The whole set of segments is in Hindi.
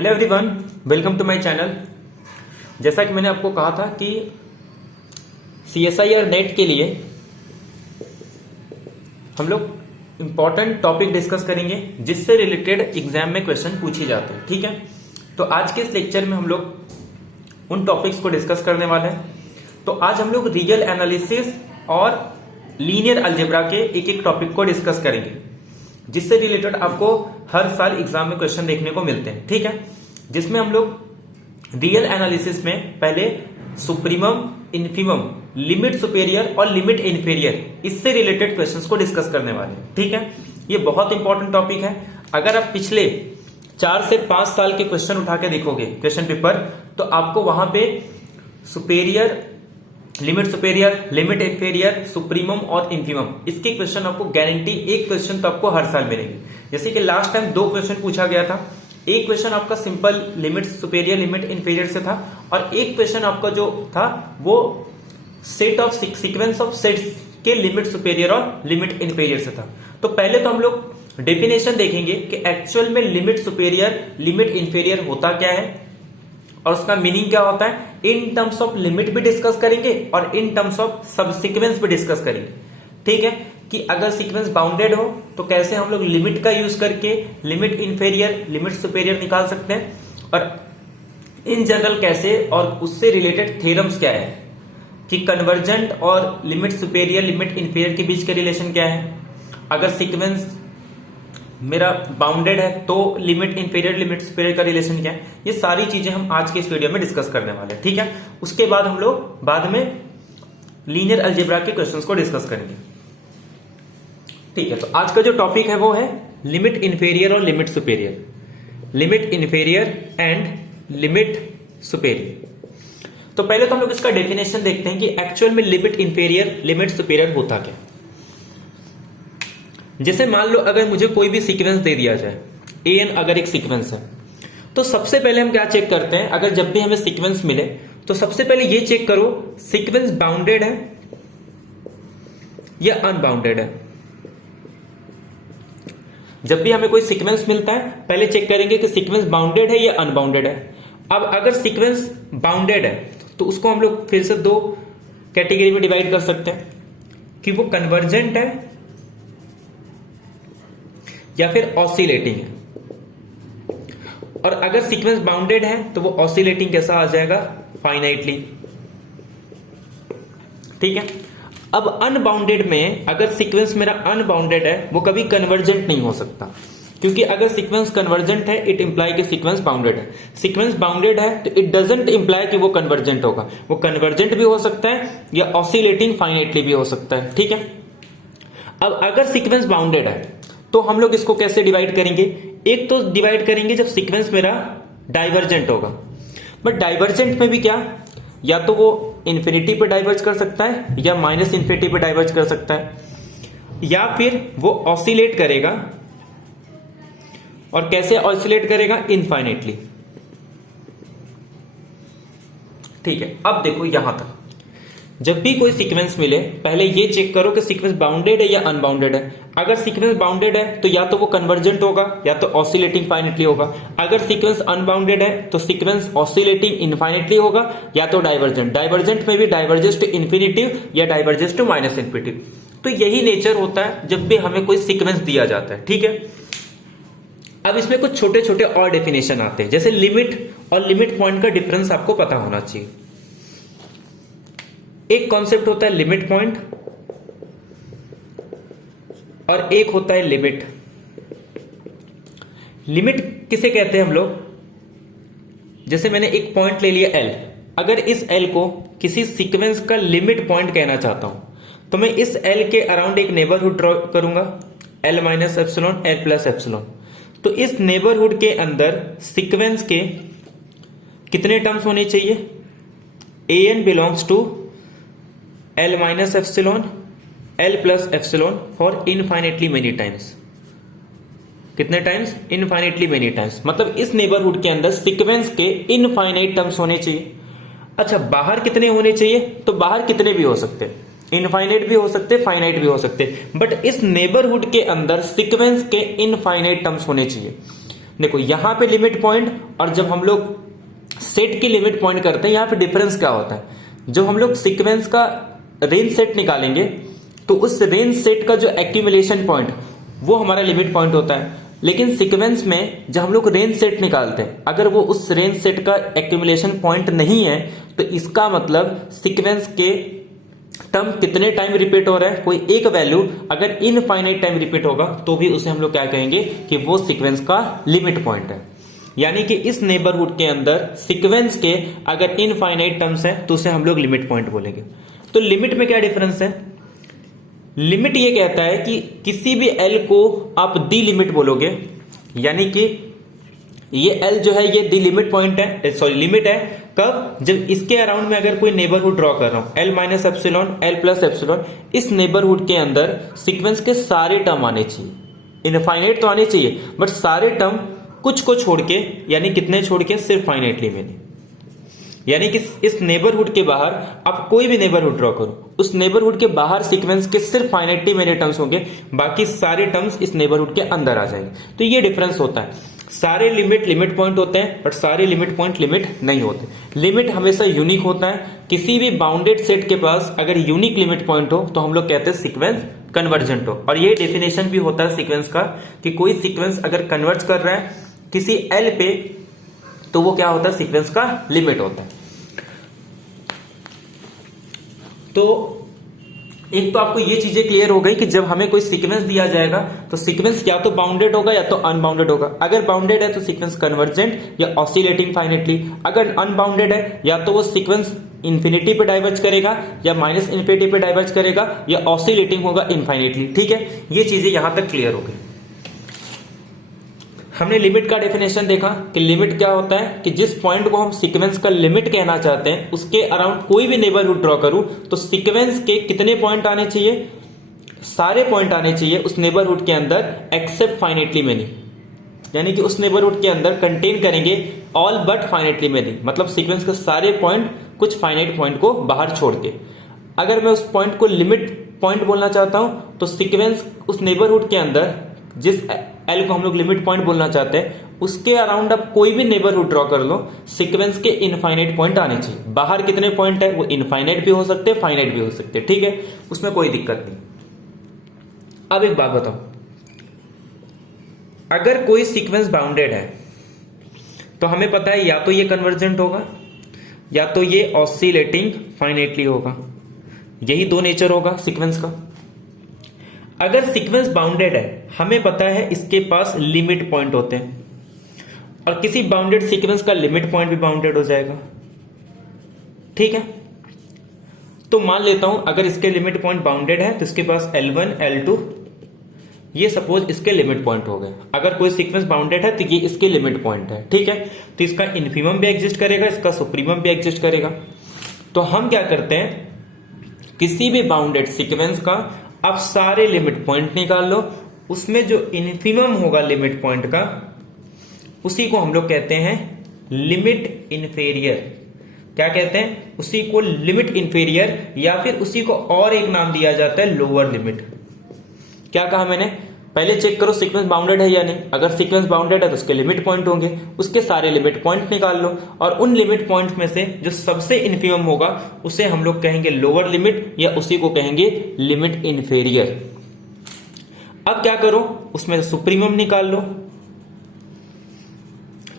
Hello everyone, welcome to my channel. जैसा कि मैंने आपको कहा था कि सीएसआई और नेट के लिए हम लोग इंपॉर्टेंट टॉपिक डिस्कस करेंगे जिससे रिलेटेड एग्जाम में क्वेश्चन पूछे जाते हैं। ठीक है, तो आज के इस लेक्चर में हम लोग उन टॉपिक्स को डिस्कस करने वाले हैं। तो आज हम लोग रियल एनालिसिस और लीनियर अलजेब्रा के एक एक टॉपिक को डिस्कस करेंगे जिससे रिलेटेड आपको हर साल एग्जाम में क्वेश्चन देखने को मिलते हैं। ठीक है, जिसमें हम लोग रियल एनालिसिस में पहले सुप्रीमम, इन्फीमम, लिमिट सुपेरियर और लिमिट इन्फेरियर इससे रिलेटेड क्वेश्चंस को डिस्कस करने वाले हैं। ठीक है, ये बहुत इंपॉर्टेंट टॉपिक है। अगर आप पिछले 4 से 5 साल के क्वेश्चन उठा के देखोगे क्वेश्चन पेपर, तो आपको वहां पे superior, limit superior, limit inferior, supremum और इन्फीमम इसके क्वेश्चन आपको गारंटी एक क्वेश्चन तो आपको हर साल मिलेंगे। जैसे कि लास्ट टाइम 2 क्वेश्चन पूछा गया था। एक क्वेश्चन आपका simple limit superior, limit inferior से था और एक क्वेश्चन आपका जो था वो set of sequence of sets के लिमिट सुपेरियर और लिमिट इंफेरियर से था। तो पहले तो हम लोग डेफिनेशन देखेंगे कि एक्चुअल में लिमिट सुपेरियर, लिमिट इंफेरियर होता क्या है और उसका मीनिंग क्या होता है। इन टर्म्स ऑफ लिमिट भी डिस्कस करेंगे और इन टर्म्स ऑफ सब सीक्वेंस भी डिस्कस करेंगे। ठीक है, कि अगर सीक्वेंस बाउंडेड हो तो कैसे हम लोग लिमिट का यूज करके लिमिट इंफेरियर, लिमिट सुपेरियर निकाल सकते हैं और इन जनरल कैसे, और उससे रिलेटेड थ्योरम्स क्या है कि कन्वर्जेंट और लिमिट सुपेरियर, लिमिट इंफेरियर के बीच का रिलेशन क्या है। अगर सीक्वेंस मेरा बाउंडेड है तो लिमिट इंफेरियर, लिमिट सुपेरियर का रिलेशन क्या है। ये सारी चीजें हम आज के इस वीडियो में डिस्कस करने वाले हैं। ठीक है, उसके बाद हम लोग बाद में लीनियर अलजेब्रा के क्वेश्चंस को डिस्कस करेंगे। ठीक है, तो आज का जो टॉपिक है वो है लिमिट इंफेरियर और limit superior, limit inferior and limit superior. तो पहले तो हम लोग इसका डेफिनेशन देखते हैं कि एक्चुअल में लिमिट इंफेरियर, लिमिट सुपेरियर होता क्या। जैसे मान लो अगर मुझे कोई भी सीक्वेंस दे दिया जाए, an अगर एक सीक्वेंस है, तो सबसे पहले हम क्या चेक करते हैं। अगर जब भी हमें सीक्वेंस मिले तो सबसे पहले ये चेक करो सीक्वेंस बाउंडेड है या अनबाउंडेड है। जब भी हमें कोई सीक्वेंस मिलता है पहले चेक करेंगे कि सीक्वेंस बाउंडेड है या अनबाउंडेड है। अब अगर सीक्वेंस बाउंडेड है तो उसको हम लोग फिर से 2 कैटेगरी में डिवाइड कर सकते हैं कि वो कन्वर्जेंट है या फिर ऑसिलेटिंग है। और अगर सीक्वेंस बाउंडेड है तो वो ऑसिलेटिंग कैसा आ जाएगा, फाइनाइटली। ठीक है, अब अनबाउंडेड में अगर सीक्वेंस मेरा अनबाउंडेड है वो कभी कन्वर्जेंट नहीं हो सकता, क्योंकि अगर सीक्वेंस कन्वर्जेंट है इट इंप्लाई कि सीक्वेंस बाउंडेड है। सीक्वेंस बाउंडेड है तो इट डजंट इंप्लाई कि वो कन्वर्जेंट होगा। वो कन्वर्जेंट भी हो सकता है या ऑसिलेटिंग फाइनाइटली भी हो सकता है। ठीक है, अब अगर सीक्वेंस बाउंडेड है तो हम लोग इसको कैसे डिवाइड करेंगे। एक तो डिवाइड करेंगे जब सीक्वेंस मेरा डाइवर्जेंट होगा, बट डाइवर्जेंट में भी क्या, या तो वो इंफिनिटी पे डाइवर्ज कर सकता है या माइनस इंफिनिटी पे डाइवर्ज कर सकता है, या फिर वो ऑसिलेट करेगा। और कैसे ऑसिलेट करेगा, इनफाइनाइटली। ठीक है, अब देखो यहां तक जब भी कोई सीक्वेंस मिले पहले ये चेक करो कि सीक्वेंस बाउंडेड है या अनबाउंडेड है। अगर सीक्वेंस बाउंडेड है तो या तो वो कन्वर्जेंट होगा या तो ऑसिलेटिंग फाइनाइटली होगा। अगर सीक्वेंस अनबाउंडेड है तो सीक्वेंस ऑसिलेटिंग इनफाइनाइटली होगा या तो डाइवर्जेंट। डाइवर्जेंट में भी डाइवर्जेस टू इन्फिनिटिव या डाइवर्जेस टू माइनस इन्फिनिटिव। तो यही नेचर होता है जब भी हमें कोई सीक्वेंस दिया जाता है। ठीक है, अब इसमें कुछ छोटे छोटे और डेफिनेशन आते हैं। जैसे लिमिट और लिमिट पॉइंट का डिफरेंस आपको पता होना चाहिए। एक कॉन्सेप्ट होता है लिमिट पॉइंट और एक होता है लिमिट। लिमिट किसे कहते हैं हम लोग, जैसे मैंने एक पॉइंट ले लिया L, अगर इस L को किसी सीक्वेंस का लिमिट पॉइंट कहना चाहता हूं तो मैं इस L के अराउंड एक नेबरहुड ड्रॉ करूंगा, L minus epsilon, L plus epsilon. तो इस नेबरहुड के अंदर सीक्वेंस के कितने टर्म्स होने चाहिए, an belongs to L minus epsilon, L plus epsilon for infinitely many times. कितने टाइम्स, इनफाइनेटली मेनी टाइम्स। मतलब इस नेबरहुड के अंदर सीक्वेंस के इनफाइनाइट टर्म्स होने चाहिए। अच्छा, बाहर कितने होने चाहिए, तो बाहर कितने भी हो सकते हैं, इनफाइनाइट भी हो सकते, फाइनाइट भी हो सकते, बट इस नेबरहुड के अंदर सीक्वेंस के इनफाइनाइट टर्म्स होने चाहिए। देखो यहां पे लिमिट पॉइंट और जब हम लोग सेट की लिमिट पॉइंट करते हैं, यहां पे डिफरेंस क्या होता है, जब हम लोग सीक्वेंस का रेंज सेट निकालेंगे तो उस रेंज सेट का जो एक्यूमुलेशन पॉइंट वो हमारा लिमिट पॉइंट होता है। लेकिन सीक्वेंस में जब हम लोग रेंज सेट निकालते हैं, अगर वो उस रेंज सेट का एक्यूमुलेशन पॉइंट नहीं है तो इसका मतलब सीक्वेंस के टर्म कितने टाइम रिपीट हो रहा है, कोई एक वैल्यू अगर इनफाइनाइट टाइम रिपीट होगा तो भी उसे हम लोग क्या कहेंगे कि वो सीक्वेंस का लिमिट पॉइंट है। यानी कि इस नेबरहुड के अंदर सीक्वेंस के अगर इनफाइनाइट टर्म्स है तो उसे हम लोग लिमिट पॉइंट बोलेंगे। तो लिमिट में क्या डिफरेंस है, लिमिट ये कहता है कि किसी भी एल को आप दी लिमिट बोलोगे, यानी कि ये एल जो है ये दी लिमिट पॉइंट है, सॉरी लिमिट है। कब, जब इसके अराउंड में अगर कोई नेबरहुड ड्रॉ कर रहा हूं, L minus epsilon L plus epsilon, इस नेबरहुड के अंदर सीक्वेंस के सारे टर्म आने चाहिए, इनफाइनाइट तो आने चाहिए बट सारे टर्म कुछ को छोड़ के, यानी कितने छोड़ के, सिर्फ फाइनाइटली में नहीं। यानी कि इस नेबरहुड के बाहर आप कोई भी नेबरहुड ड्रॉ करो, उस नेबरहुड के बाहर सीक्वेंस के सिर्फ फाइनाइटली मेनी टर्म्स होंगे, बाकी सारे टर्म्स इस नेबरहुड के अंदर आ जाएंगे। तो ये डिफरेंस होता है। सारे लिमिट पॉइंट होते हैं बट सारे लिमिट पॉइंट लिमिट नहीं होते। लिमिट हमेशा यूनिक होता है। किसी भी बाउंडेड सेट के पास अगर यूनिक लिमिट पॉइंट हो तो हम लोग कहते हैं सीक्वेंस कन्वर्जेंट हो। और ये डेफिनेशन भी होता है सीक्वेंस का कि कोई सीक्वेंस अगर कन्वर्ज कर रहा है किसी एल पे तो वो क्या होता है, सीक्वेंस का लिमिट होता है। तो एक तो आपको ये चीजें क्लियर हो गई कि जब हमें कोई सीक्वेंस दिया जाएगा तो सीक्वेंस या तो बाउंडेड होगा या तो अनबाउंडेड होगा। अगर बाउंडेड है तो सीक्वेंस कन्वर्जेंट या ऑसिलेटिंग फाइनाइटली, अगर अनबाउंडेड है या तो वो सीक्वेंस इंफिनिटी पे डाइवर्ज करेगा या माइनस इंफिनिटी पे डाइवर्ज करेगा या ऑसिलेटिंग होगा इनफाइनाइटली। ठीक है, ये चीजें यहां तक क्लियर हो गई। हमने लिमिट का डेफिनेशन देखा कि लिमिट क्या होता है कि जिस पॉइंट को हम सीक्वेंस का लिमिट कहना चाहते हैं उसके अराउंड कोई भी नेबरहुड ड्रॉ करूं तो सीक्वेंस के कितने पॉइंट आने चाहिए, सारे पॉइंट आने चाहिए उस नेबरहुड के अंदर एक्सेप्ट फाइनाइटली मेनी। यानी कि उस नेबरहुड के अंदर कंटेन करेंगे ऑल बट फाइनाइटली मेनी, मतलब सीक्वेंस के सारे पॉइंट कुछ फाइनाइट पॉइंट को बाहर छोड़ के। अगर मैं उस पॉइंट को लिमिट पॉइंट बोलना चाहता हूं तो सीक्वेंस उस नेबरहुड के अंदर जिस एल को हम लोग लिमिट पॉइंट बोलना चाहते हैं उसके अराउंड आप कोई भी नेबरहुड ड्रॉ कर लो, सीक्वेंस के इनफाइनाइट पॉइंट आने चाहिए। बाहर कितने पॉइंट है, वो इनफाइनाइट भी हो सकते हैं, फाइनाइट भी हो सकते हैं। ठीक है, उसमें कोई दिक्कत नहीं। अब एक बात बताओ, अगर कोई सीक्वेंस बाउंडेड है तो हमें पता है या तो ये कन्वर्जेंट होगा या तो ये ऑसिलेटिंग फाइनाइटली होगा, यही दो नेचर होगा सीक्वेंस का। अगर सीक्वेंस बाउंडेड है हमें पता है इसके पास लिमिट पॉइंट होते हैं और किसी बाउंडेड सीक्वेंस का लिमिट पॉइंट भी बाउंडेड हो जाएगा। ठीक है, तो मान लेता हूं अगर इसके लिमिट पॉइंट बाउंडेड है तो इसके पास L1 L2 ये सपोज इसके लिमिट पॉइंट हो गए। अगर कोई सीक्वेंस बाउंडेड है तो ये इसके लिमिट पॉइंट है। ठीक है, तो इसका इन्फीमम भी एग्जिस्ट करेगा, इसका सुप्रीमम भी एग्जिस्ट करेगा। तो हम क्या करते हैं, किसी भी बाउंडेड सीक्वेंस का आप सारे लिमिट पॉइंट निकाल लो, उसमें जो इन्फीमम होगा लिमिट पॉइंट का उसी को हम लोग कहते हैं लिमिट इन्फेरियर। क्या कहते हैं, उसी को लिमिट इन्फेरियर या फिर उसी को और एक नाम दिया जाता है लोअर लिमिट। क्या कहा मैंने, पहले चेक करो सीक्वेंस बाउंडेड है या नहीं। अगर सीक्वेंस बाउंडेड है तो उसके लिमिट पॉइंट होंगे, उसके सारे लिमिट पॉइंट निकाल लो और उन लिमिट पॉइंट में से जो सबसे इन्फीमम होगा उसे हम लोग कहेंगे लोअर लिमिट या उसी को कहेंगे लिमिट इन्फेरियर। अब क्या करो, उसमें सुप्रीमम निकाल लो।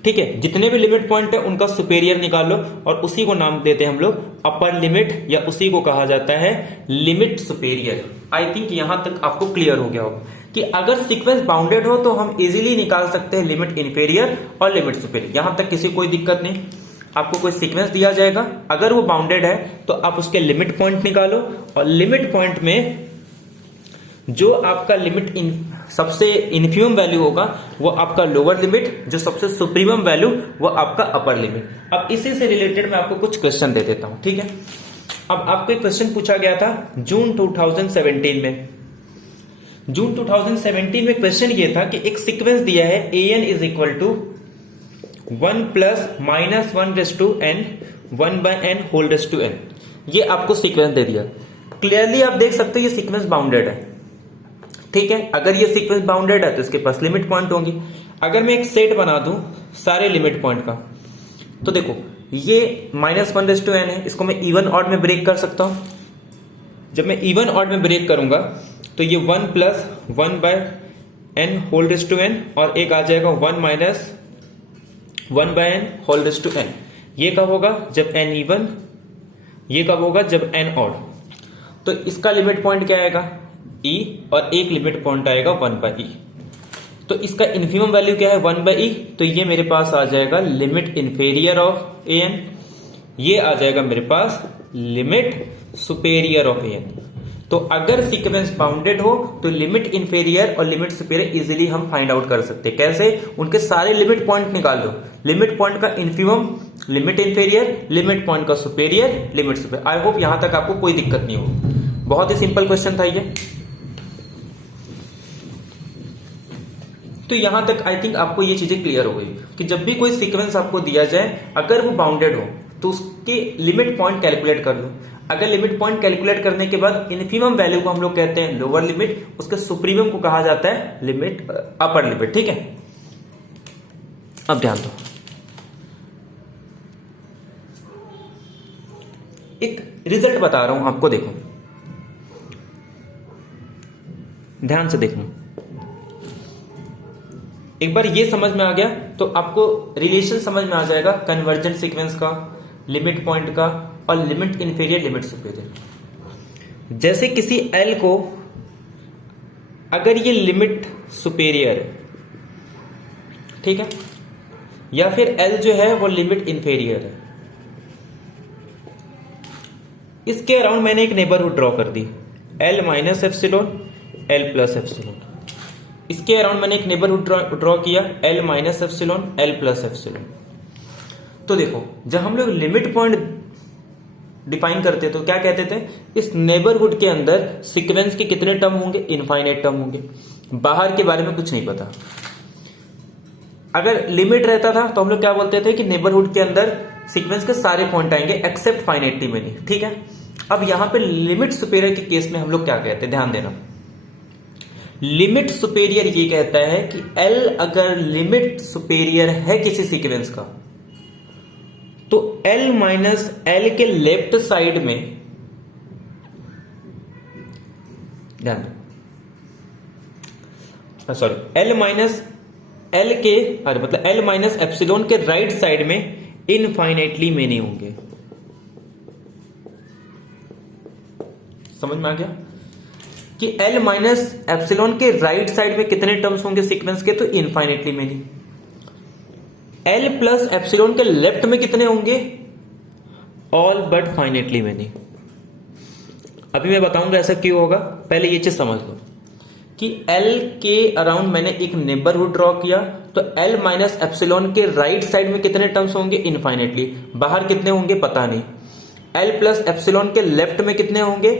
ठीक है, जितने भी लिमिट पॉइंट है उनका सुपेरियर निकाल लो और उसी को नाम देते हैं हम लोग अपर लिमिट या उसी को कहा जाता है लिमिट सुपेरियर। आई थिंक यहां तक आपको क्लियर हो गया होगा कि अगर सीक्वेंस बाउंडेड हो तो हम इजीली निकाल सकते हैं लिमिट इन्फेरियर और लिमिट सुपेरियर। यहां तक किसी कोई दिक्कत नहीं। आपको कोई सीक्वेंस दिया जाएगा, अगर वो बाउंडेड है तो आप उसके लिमिट पॉइंट निकालो और लिमिट पॉइंट में जो आपका लिमिट सबसे इन्फीमम वैल्यू होगा वो आपका लोअर लिमिट, जो सबसे सुप्रीमम वैल्यू वो आपका अपर लिमिट। अब इसी से रिलेटेड मैं आपको कुछ क्वेश्चन दे देता हूं। ठीक है, अब आपको एक क्वेश्चन पूछा गया था जून 2017 में। जून 2017 में क्वेश्चन ये था कि एक सीक्वेंस दिया है an is equal to 1 plus minus 1/n 1/n whole raise to n। ये आपको सीक्वेंस दे दिया। क्लियरली आप देख सकते हो ये सीक्वेंस बाउंडेड है। ठीक है, अगर ये सीक्वेंस बाउंडेड है तो इसके पास लिमिट पॉइंट होंगी। अगर मैं एक सेट बना दूं सारे लिमिट पॉइंट का, तो देखो ये -1/n है, इसको मैं इवन ऑड में ब्रेक कर सकता हूं। जब मैं इवन ऑड में ब्रेक करूंगा तो ये 1 + 1/n whole raise to n, और एक आ जाएगा 1 - 1/n whole raise to n। ये कब होगा? जब n इवन। ये कब होगा? जब n ऑड। तो इसका लिमिट पॉइंट क्या आएगा? e, और एक लिमिट पॉइंट आएगा 1/e। तो इसका इन्फिमम वैल्यू क्या है? 1/e। तो ये मेरे पास आ जाएगा लिमिट इन्फेरियर ऑफ an। ये आ जाएगा मेरे पास लिमिट सुपेरियर ऑफ an। तो अगर सीक्वेंस बाउंडेड हो तो लिमिट इन्फेरियर और लिमिट सुपेरियर इजीली हम फाइंड आउट कर सकते हैं। कैसे? उनके सारे लिमिट पॉइंट निकाल लो, लिमिट पॉइंट का infimum, limit inferior, limit point का superior, limit superior. I hope यहां तक आपको कोई दिक्कत नहीं हो। बहुत ही सिंपल क्वेश्चन था ये। तो यहां तक आई थिंक आपको ये चीजें क्लियर हो गई कि जब भी कोई सीक्वेंस आपको दिया जाए, अगर वो बाउंडेड हो तो उसके लिमिट पॉइंट कैलकुलेट कर लो। अगर लिमिट पॉइंट कैलकुलेट करने के बाद इन्फिमम वैल्यू को हम लोग कहते हैं लोअर लिमिट, उसके सुप्रीमम को कहा जाता है लिमिट अपर लिमिट। ठीक है, अब ध्यान दो, एक रिजल्ट बता रहा हूं आपको, देखो ध्यान से देखो। एक बार ये समझ में आ गया तो आपको रिलेशन समझ में आ जाएगा कन्वर्जेंट सीक्वेंस का, लिमिट पॉइंट का और लिमिट इन्फीरियर, लिमिट सुपेरियर। जैसे किसी L को अगर ये लिमिट सुपेरियर है, ठीक है, या फिर L जो है वो लिमिट इन्फीरियर है, इसके अराउंड मैंने एक नेबरहुड ड्रॉ कर दी, L - एप्सिलॉन, L + एप्सिलॉन। इसके अराउंड मैंने एक नेबरहुड ड्रॉ किया, L - एप्सिलॉन, L + एप्सिलॉन। तो देखो, जब हम लोग लिमिट पॉइंट डिफाइन करते तो क्या कहते थे? इस नेबरहुड के अंदर सीक्वेंस के कितने टर्म होंगे? इनफाइनाइट टर्म होंगे। बाहर के बारे में कुछ नहीं पता। अगर लिमिट रहता था तो हम लोग क्या बोलते थे कि नेबरहुड के अंदर सीक्वेंस के सारे पॉइंट आएंगे एक्सेप्ट फाइनाइटली मेनी। ठीक है, अब यहां पे लिमिट सुपेरियर के केस में हम लोग क्या कहते हैं? ध्यान देना, लिमिट सुपेरियर ये कहता है कि L अगर लिमिट सुपेरियर है किसी सीक्वेंस का, तो L - L के लेफ्ट साइड में, ध्यान सॉरी, L - L के, अरे मतलब L - एप्सिलॉन के राइट साइड में इनफाइनाइटली मेनी होंगे। समझ में आ गया कि L - एप्सिलॉन के राइट साइड में कितने टर्म्स होंगे सीक्वेंस के? तो इनफाइनाइटली मेनी। L + एप्सिलॉन के लेफ्ट में कितने होंगे? All but finitely many. अभी मैं बताऊंगा ऐसा क्यों होगा, पहले ये चीज समझ लो कि L के अराउंड मैंने एक नेबरहुड ड्रॉ किया, तो L - एप्सिलॉन के राइट साइड में कितने टर्म्स होंगे? इनफाइनाइटली। बाहर कितने होंगे? पता नहीं। L + एप्सिलॉन के लेफ्ट में कितने होंगे?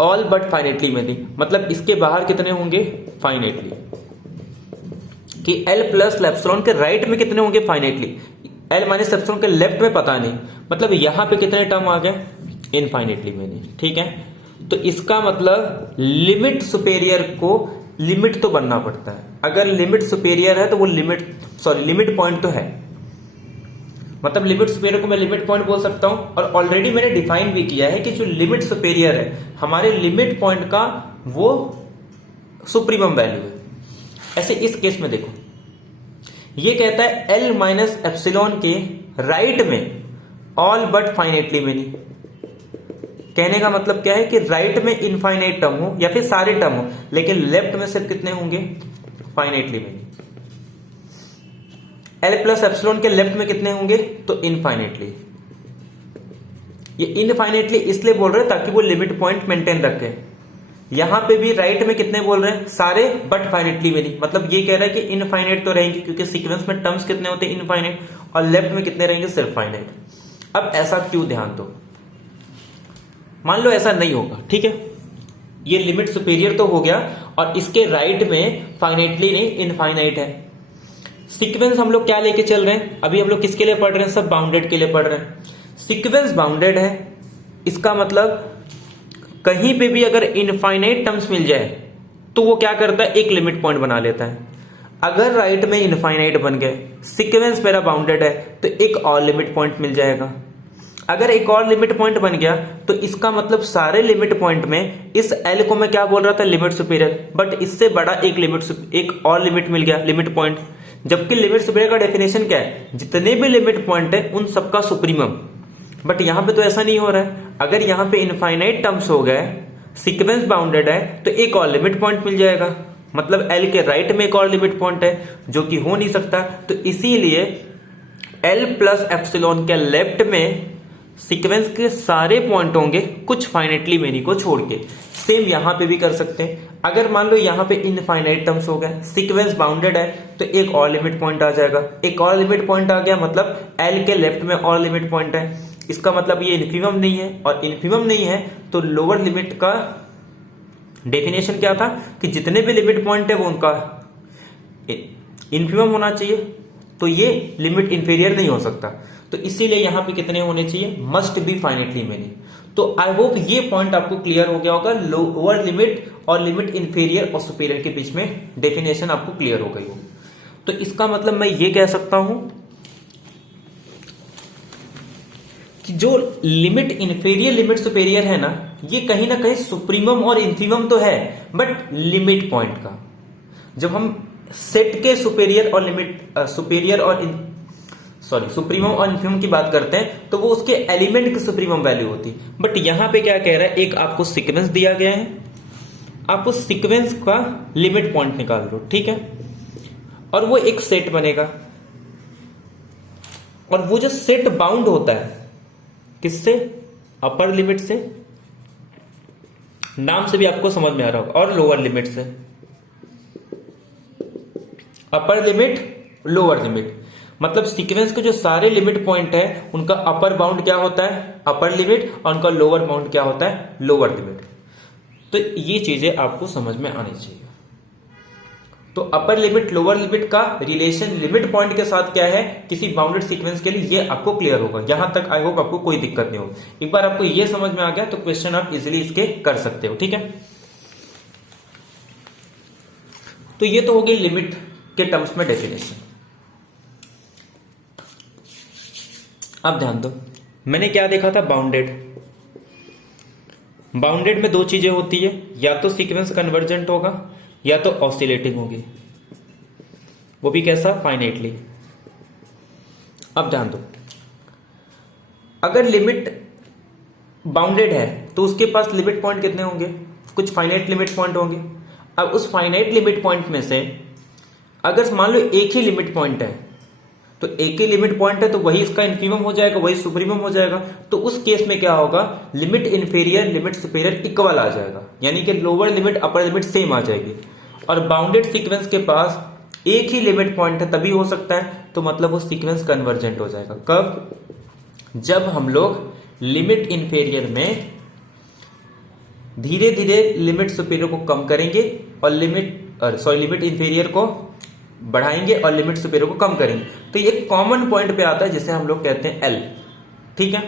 All but finitely many. मतलब इसके बाहर कितने होंगे? फाइनाइटली। कि L + एप्सिलॉन के राइट में कितने होंगे? फाइनाइटली। L - एप्सिलॉन के लेफ्ट में पता नहीं। मतलब यहां पे कितने टर्म आ गए? Infinitely many. ठीक है, तो इसका मतलब लिमिट सुपेरियर को लिमिट तो बनना पड़ता है। अगर लिमिट सुपेरियर है तो वो लिमिट पॉइंट तो है। मतलब लिमिट सुपेरियर को मैं लिमिट पॉइंट बोल सकता हूं, और ऑलरेडी मैंने डिफाइन भी किया है कि जो लिमिट सुपेरियर है हमारे लिमिट पॉइंट का वो सुप्रीमम वैल्यू है। ऐसे इस केस में देखो, ये कहता है L - एप्सिलॉन के राइट में ऑल बट फाइनाइटली मेनी। कहने का मतलब क्या है कि राइट में इनफाइनाइट टर्म हो या फिर सारे टर्म हो, लेकिन लेफ्ट में सिर्फ कितने होंगे? Finitely many. L + एप्सिलॉन के लेफ्ट में कितने होंगे? तो इनफाइनाइटली। ये इनफाइनाइटली इसलिए बोल रहे हैं ताकि वो लिमिट पॉइंट मेंटेन रखे। यहां पे भी राइट में कितने बोल रहे हैं? सारे बट फाइनाइटली मेनी। मतलब ये कह रहा है कि इनफाइनाइट तो रहेंगे क्योंकि सीक्वेंस में टर्म्स कितने होते हैं? इनफाइनाइट। और लेफ्ट में कितने रहेंगे? सिर्फ फाइनाइट। अब ऐसा क्यों? ध्यान दो, मान लो ऐसा नहीं होगा, ठीक है, ये लिमिट सुपेरियर तो हो गया और इसके राइट में फाइनाइटली नहीं इनफाइनाइट है। सीक्वेंस हम लोग क्या लेके चल रहे हैं? अभी हम लोग किसके लिए पढ़ रहे हैं? सब बाउंडेड के लिए पढ़ रहे हैं। सीक्वेंस बाउंडेड है, इसका मतलब कहीं पे भी अगर इनफाइनाइट टर्म्स मिल जाए तो वो क्या करता है? एक लिमिट पॉइंट बना लेता है। अगर राइट में इनफाइनाइट बन गए, सीक्वेंस मेरा बाउंडेड है, तो एक और लिमिट पॉइंट मिल जाएगा। अगर एक और लिमिट पॉइंट बन गया तो इसका मतलब सारे लिमिट पॉइंट में इस एल को मैं क्या बोल रहा था, लिमिट सुपीरियर, बट इससे बड़ा एक और लिमिट मिल गया, लिमिट पॉइंट। जबकि लिमिट सुपीरियर का डेफिनेशन क्या है, जितने भी लिमिट पॉइंट है उन सबका सुप्रीमम। बट यहां पे तो ऐसा नहीं हो रहा है। अगर यहां पे इनफाइनाइट टर्म्स हो गए, सीक्वेंस बाउंडेड है, तो एक और लिमिट पॉइंट मिल जाएगा। मतलब एल के राइट में एक और लिमिट पॉइंट है, जो कि हो नहीं सकता। तो इसीलिए एल प्लस एप्सिलॉन के लेफ्ट में सीक्वेंस के सारे पॉइंट होंगे, कुछ फाइनाइटली मेनी को छोड़ के। सेम यहां पे भी कर सकते हैं। अगर मान लो यहां पे इनफाइनाइट टर्म्स हो गए, सीक्वेंस बाउंडेड है, तो एक और लिमिट पॉइंट आ जाएगा। एक और लिमिट पॉइंट आ गया मतलब एल के लेफ्ट में और लिमिट पॉइंट है। इसका मतलब ये इन्फिमम नहीं है, और इन्फिमम नहीं है तो लोअर लिमिट का डेफिनेशन क्या था कि जितने भी लिमिट पॉइंट है वो उनका इन्फिमम होना चाहिए। तो ये लिमिट इंफीरियर नहीं हो सकता। तो इसीलिए यहां पे कितने होने चाहिए, मस्ट बी फाइनाइटली मेनी। तो आई होप ये पॉइंट आपको क्लियर हो गया होगा। लोअर लिमिट और लिमिट इंफीरियर और सुपीरियर के बीच में डेफिनेशन आपको क्लियर हो गई हो। तो इसका मतलब मैं ये कह सकता हूं कि जो लिमिट इंफीरियर लिमिट सुपेरियर है ना, ये कहीं ना कहीं सुप्रीमम और इंफीमम तो है, बट लिमिट पॉइंट का। जब हम सेट के सुपेरियर और सुप्रीमम और इंफीमम की बात करते हैं तो वो उसके एलिमेंट की सुप्रीमम वैल्यू होती। बट यहां पे क्या कह रहा है, एक आपको सीक्वेंस दिया गया है, आप उस सीक्वेंस का लिमिट पॉइंट निकाल लो, ठीक है, और वो एक सेट बनेगा। और वो जो सेट बाउंड होता है किससे, अपर लिमिट से, नाम से भी आपको समझ में आ रहा होगा, और लोअर लिमिट से। अपर लिमिट लोअर लिमिट मतलब सीक्वेंस के जो सारे लिमिट पॉइंट है उनका अपर बाउंड क्या होता है, अपर लिमिट, और उनका लोअर बाउंड क्या होता है, लोअर लिमिट। तो ये चीजें आपको समझ में आनी चाहिए। तो अपर लिमिट लोअर लिमिट का रिलेशन लिमिट पॉइंट के साथ क्या है किसी बाउंडेड सीक्वेंस के लिए, ये आपको क्लियर होगा। यहां तक आई होप आपको कोई दिक्कत नहीं हो। एक बार आपको ये समझ में आ गया तो क्वेश्चन आप इजीली इसके कर सकते हो, ठीक है। तो ये तो हो गई लिमिट के टर्म्स में डेफिनेशन। अब ध्यान दो, मैंने क्या देखा था, बाउंडेड। बाउंडेड में दो चीजें होती है, या तो सीक्वेंस कन्वर्जेंट होगा या तो ऑसिलेटिंग होगी, वो भी कैसा, फाइनाइटली। अब ध्यान दो, अगर लिमिट बाउंडेड है तो उसके पास लिमिट पॉइंट कितने होंगे, कुछ फाइनाइट लिमिट पॉइंट होंगे। अब उस फाइनाइट लिमिट पॉइंट में से अगर मान लो एक ही लिमिट पॉइंट है, तो एक ही लिमिट पॉइंट है तो वही इसका इन्फीमम हो जाएगा, वही सुप्रीमम हो जाएगा। तो उस केस में क्या होगा, limit inferior limit superior equal आ जाएगा, यानी कि lower limit upper limit same आ जाएगी। और बाउंडेड सीक्वेंस के पास एक ही लिमिट पॉइंट है तभी हो सकता है, तो मतलब वो सीक्वेंस कन्वर्जेंट हो जाएगा। कब, जब हम लोग लिमिट इंफीरियर में धीरे धीरे लिमिट सुपेरियर को कम करेंगे और लिमिट इंफीरियर को बढ़ाएंगे और लिमिट सुपेरियर को कम करेंगे। तो ये कॉमन पॉइंट पे आता है जिसे हम लोग कहते हैं एल, ठीक है।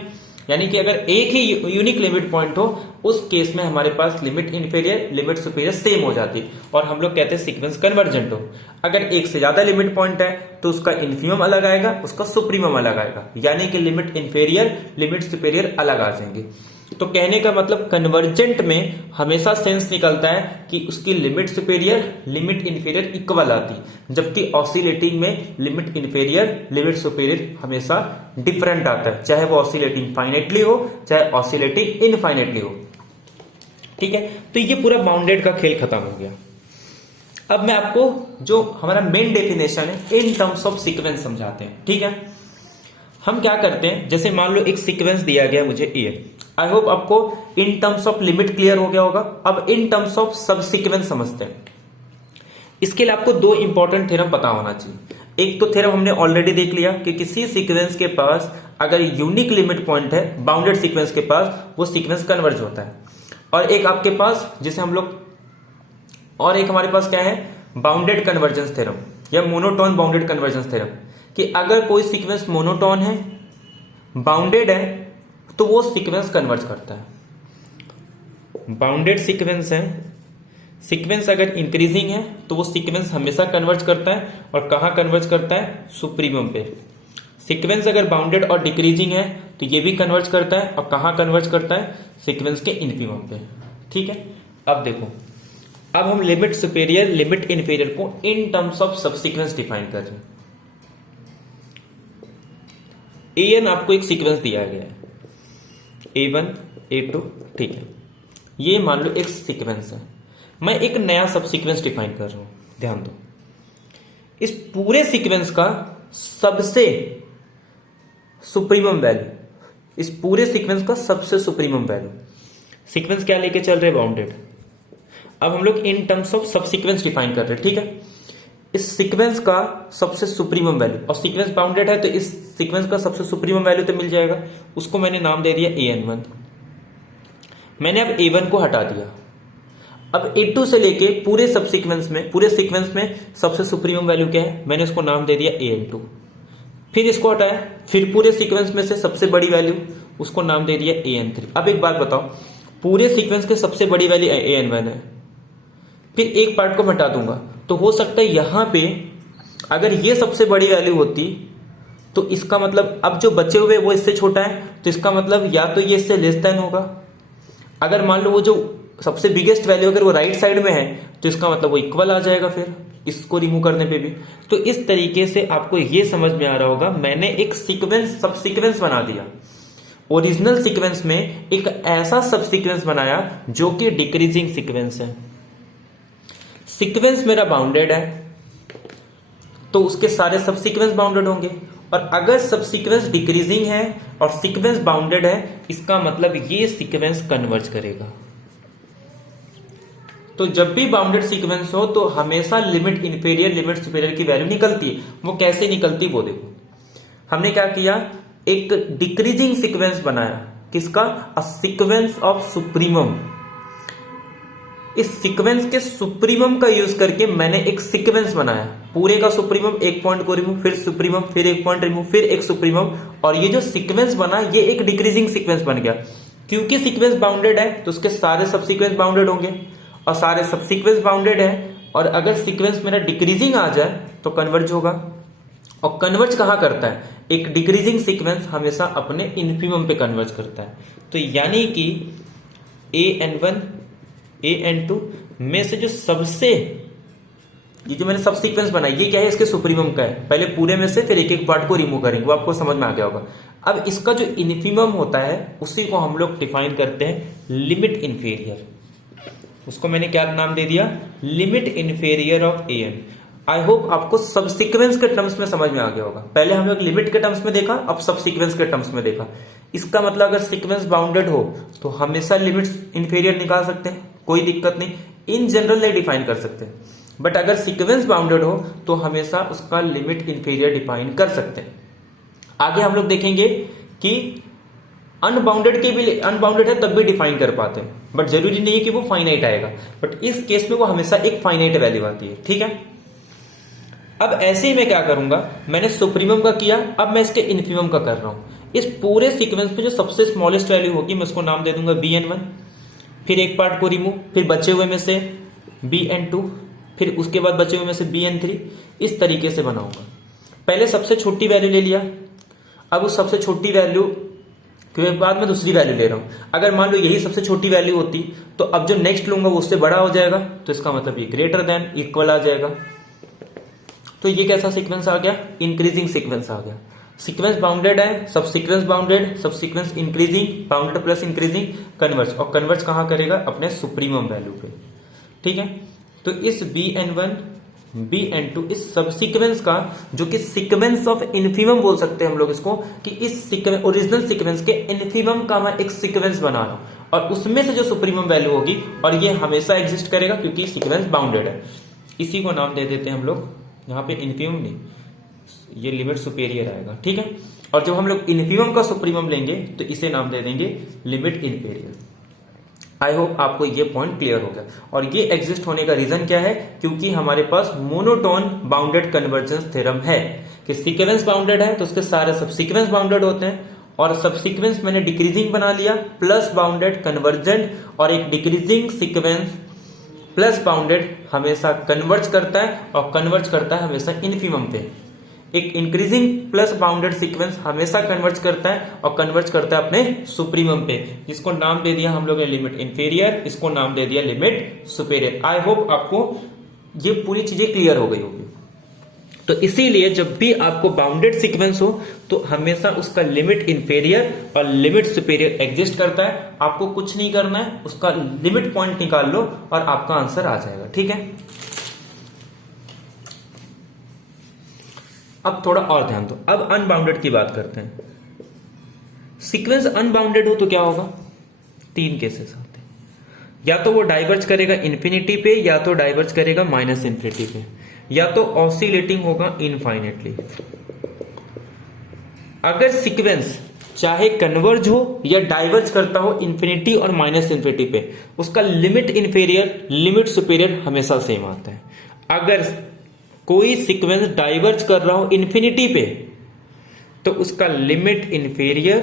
यानी कि अगर एक ही यूनिक लिमिट पॉइंट हो, उस केस में हमारे पास limit inferior limit superior same हो जाती और हम लोग कहते हैं सीक्वेंस कन्वर्जेंट हो। अगर एक से ज्यादा लिमिट पॉइंट है तो उसका इन्फीमम अलग आएगा, उसका सुप्रीमम अलग आएगा, यानी कि लिमिट इंफीरियर लिमिट सुपेरियर अलग आ जाएंगे। तो कहने का मतलब कन्वर्जेंट में हमेशा सेंस निकलता है कि उसकी limit superior limit inferior equal आती, जबकि ऑसिलेटिंग में लिमिट इंफीरियर लिमिट सुपेरियर हमेशा डिफरेंट आता है, चाहे वो ऑसिलेटिंग फाइनाइटली हो चाहे ऑसिलेटिंग इनफाइनाइटली हो, ठीक है। तो ये पूरा बाउंडेड का खेल खत्म हो गया। अब मैं आपको जो हमारा मेन डेफिनेशन है इन टर्म्स ऑफ सीक्वेंस समझाते हैं, ठीक है। हम क्या करते हैं, जैसे मान लो एक सीक्वेंस दिया गया मुझे ए, आई होप आपको in terms of limit clear हो गया होगा। अब इन टर्म्स ऑफ सब सीक्वेंस समझते हैं। इसके लिए आपको दो इंपॉर्टेंट थ्योरम पता होना चाहिए। एक तो थ्योरम हमने ऑलरेडी देख लिया कि किसी सीक्वेंस के पास अगर यूनिक लिमिट पॉइंट है बाउंडेड सीक्वेंस के पास, वो सीक्वेंस कन्वर्ज होता है। और एक आपके पास जिसे हम लोग, और एक हमारे पास क्या है, बाउंडेड कन्वर्जेंस थ्योरम या मोनोटोन बाउंडेड कन्वर्जेंस थ्योरम, कि अगर कोई सीक्वेंस मोनोटोन है बाउंडेड है तो वो सीक्वेंस कन्वर्ज करता है। बाउंडेड सीक्वेंस है सीक्वेंस अगर इंक्रीजिंग है तो वो सीक्वेंस हमेशा कन्वर्ज करता है, और कहाँ कन्वर्ज करता है? सुप्रीमम पे। सीक्वेंस अगर बाउंडेड और डिक्रीजिंग है तो ये भी कन्वर्ज करता है, और कहाँ कन्वर्ज करता है? सीक्वेंस के इन्फीमम पे। ठीक है, अब देखो, अब हम लिमिट सुपेरियर लिमिट इंफीरियर को in terms of subsequence define कर रहे हैं। an आपको एक सीक्वेंस दिया गया है, a1 a2, ठीक है, ये मान लो एक सीक्वेंस है। मैं एक नया सब सीक्वेंस डिफाइन कर रहा हूं, ध्यान दो। इस पूरे सीक्वेंस का सबसे सुप्रीमम वैल्यू, इस पूरे सीक्वेंस का सबसे सुप्रीमम वैल्यू, सीक्वेंस क्या लेके चल रहे? बाउंडेड। अब हम लोग इन टर्म्स ऑफ सब सीक्वेंस डिफाइन कर रहे हैं, ठीक है। इस सीक्वेंस का सबसे सुप्रीमम वैल्यू, और सीक्वेंस बाउंडेड है तो इस सीक्वेंस का सबसे सुप्रीमम वैल्यू तो मिल जाएगा, उसको मैंने नाम दे दिया an1। मैंने अब a1 को हटा दिया। अब a2 से लेके पूरे सब सीक्वेंस में, पूरे सीक्वेंस में सबसे सुप्रीमम वैल्यू क्या है? मैंने उसको नाम दे दिया an2। फिर इसको हटाया, फिर पूरे सीक्वेंस में से सबसे बड़ी वैल्यू, उसको नाम दे दिया an3। अब एक बात बताओ, पूरे सीक्वेंस के सबसे बड़ी वैल्यू an1 है, फिर एक पार्ट को हटा दूंगा तो हो सकता है यहां पे अगर ये सबसे बड़ी वैल्यू होती तो इसका मतलब अब जो बचे हुए वो इससे छोटा है, तो इसका मतलब या तो ये इससे लेस देन होगा। अगर मान लो वो जो सबसे बिगेस्ट वैल्यू अगर वो राइट साइड में है तो इसका मतलब वो इक्वल आ जाएगा फिर इसको रिमूव करने पे भी। तो इस तरीके से आपको ये समझ में आ रहा होगा, मैंने एक सीक्वेंस सब सीक्वेंस बना दिया। ओरिजिनल सीक्वेंस में एक ऐसा सब सीक्वेंस बनाया जो कि डिक्रीजिंग सीक्वेंस है। सीक्वेंस मेरा बाउंडेड है तो उसके सारे सब सीक्वेंस बाउंडेड होंगे, और अगर सब सीक्वेंस डिक्रीजिंग है और सीक्वेंस बाउंडेड है, इसका मतलब ये सीक्वेंस कन्वर्ज करेगा। तो जब भी बाउंडेड सीक्वेंस हो तो हमेशा लिमिट इंफीरियर लिमिट सुपेरियर की वैल्यू निकलती है। वो कैसे निकलती वो देखो। हमने क्या किया, एक डिक्रीजिंग सीक्वेंस बनाया, किसका? A sequence of supremum. इस सीक्वेंस के सुप्रीमम का यूज करके मैंने एक सीक्वेंस बनाया, पूरे का सुप्रीमम, एक पॉइंट को रिमूव, फिर सुप्रीमम, फिर एक पॉइंट रिमूव, फिर एक सुप्रीमम, और ये जो सीक्वेंस बना ये एक डिक्रीजिंग सीक्वेंस बन गया। क्योंकि सीक्वेंस बाउंडेड है तो उसके सारे सब सीक्वेंस बाउंडेड होंगे, और सारे सब सीक्वेंस बाउंडेड है, और अगर सीक्वेंस मेरा डिक्रीजिंग आ जाए तो कन्वर्ज होगा। और कन्वर्ज कहां करता है? एक डिक्रीजिंग सीक्वेंस हमेशा अपने इन्फीमम पे कन्वर्ज करता है। तो यानी कि an1 an2 में से जो सबसे, ये जो मैंने सब सीक्वेंस बनाई ये क्या है? इसके सुप्रीमम का है। पहले पूरे में से फिर एक एक पार्ट को रिमूव करेंगे, वो आपको समझ में आ गया होगा। अब इसका जो इन्फीमम होता है उसी को हम लोग डिफाइन करते हैं लिमिट इंफीरियर। उसको मैंने क्या नाम दे दिया? Limit inferior of an। I hope आपको सब सीक्वेंस के टर्म्स में समझ में आ गया होगा। पहले हम लोग लिमिट के टर्म्स में देखा, अब सब सीक्वेंस के टर्म्स में देखा। इसका मतलब अगर सीक्वेंस बाउंडेड हो तो हमेशा लिमिट इंफीरियर निकाल सकते हैं, कोई दिक्कत नहीं, इन जनरल नहीं डिफाइन कर सकते। बट अगर सीक्वेंस बाउंडेड हो तो हमेशा उसका लिमिट इंफीरियर डिफाइन कर सकते हैं। आगे हम लोग देखेंगे कि अनबाउंडेड के भी, अनबाउंडेड है तब भी डिफाइन कर पाते हैं, बट जरूरी नहीं है कि वो फाइनाइट आएगा, बट इस केस में वो हमेशा एक फाइनाइट वैल्यू आती है। ठीक है, अब ऐसे ही मैं क्या करूंगा, मैंने सुप्रीमम का किया, अब मैं इसके इन्फीमम का कर रहा हूं। इस पूरे सीक्वेंस में जो सबसे स्मॉलेस्ट वैल्यू होगी मैं उसको नाम दे दूंगा bn1, फिर एक पार्ट को रिमूव, फिर बचे हुए में से bn2, फिर उसके बाद बचे हुए में से bn3, इस तरीके से बनाऊंगा। पहले सबसे छोटी वैल्यू ले लिया, अब उस सबसे छोटी वैल्यू के बाद में दूसरी वैल्यू ले रहा हूं। अगर मान लो यही सबसे छोटी वैल्यू होती तो अब जो नेक्स्ट लूंगा वो उससे बड़ा हो जाएगा, तो इसका मतलब ये ग्रेटर देन इक्वल आ जाएगा। तो ये कैसा सीक्वेंस आ गया? इंक्रीजिंग सीक्वेंस आ गया। सीक्वेंस बाउंडेड है, सब सीक्वेंस बाउंडेड, सब sequence increasing, bounded plus increasing, converge, और कन्वर्ज कहां करेगा? अपने सुप्रीमम वैल्यू पे। ठीक है, तो इस bn1 bn2 इस सब सीक्वेंस का, जो कि सीक्वेंस ऑफ इन्फीमम बोल सकते हैं हम लोग इसको, कि इस सीक्वेंस, ओरिजिनल सीक्वेंस के इन्फीमम का मैं एक सीक्वेंस बना रहा हूं, और उसमें से जो सुप्रीमम वैल्यू होगी, और ये हमेशा एग्जिस्ट करेगा क्योंकि सीक्वेंस बाउंडेड है। इसी को नाम दे देते हैं हम लोग, यहाँ पे इन्फीमम नहीं, ये लिमिट सुपेरियर आएगा। ठीक है, और जब हम लोग इन्फीमम का सुप्रीमम लेंगे तो इसे नाम दे देंगे लिमिट इंफीरियर। आई होप आपको ये पॉइंट क्लियर हो गया। और ये एग्जिस्ट होने का रीजन क्या है? क्योंकि हमारे पास मोनोटोन बाउंडेड कन्वर्जेंस थ्योरम है कि सीक्वेंस बाउंडेड है तो उसके सारे सब सीक्वेंस बाउंडेड होते हैं, और सब सीक्वेंस मैंने डिक्रीजिंग बना लिया, प्लस बाउंडेड, कन्वर्जेंट, और एक डिक्रीजिंग सीक्वेंस प्लस बाउंडेड हमेशा कन्वर्ज करता है और कन्वर्ज करता है हमेशा इन्फिमम पे। एक इंक्रीजिंग प्लस बाउंडेड सीक्वेंस हमेशा कन्वर्ज करता है और कन्वर्ज करता है अपने सुप्रीमम पे, जिसको नाम दे दिया हम लोग ने लिमिट इंफीरियर, इसको नाम दे दिया लिमिट सुपेरियर। आई होप आपको ये पूरी चीजें क्लियर हो गई होगी। तो इसीलिए जब भी आपको बाउंडेड सीक्वेंस हो तो हमेशा उसका लिमिट इंफीरियर और लिमिट सुपेरियर एग्जिस्ट करता है। आपको कुछ नहीं करना है, उसका लिमिट पॉइंट निकाल लो और आपका आंसर आ जाएगा। ठीक है, अब थोड़ा और ध्यान दो। अब अनबाउंडेड की बात करते हैं। सीक्वेंस अनबाउंडेड हो तो क्या होगा? तीन केसेस आते हैं, या तो वो डाइवर्ज करेगा इंफिनिटी पे, या तो डाइवर्ज करेगा माइनस इंफिनिटी पे, या तो ऑसिलेटिंग होगा इनफाइनेटली। अगर सीक्वेंस चाहे कन्वर्ज हो या डाइवर्ज करता हो इंफिनिटी और माइनस इंफिनिटी पे, उसका लिमिट इंफीरियर लिमिट सुपेरियर हमेशा सेम आता है। अगर कोई सीक्वेंस डाइवर्ज कर रहा हो इंफिनिटी पे तो उसका लिमिट इंफीरियर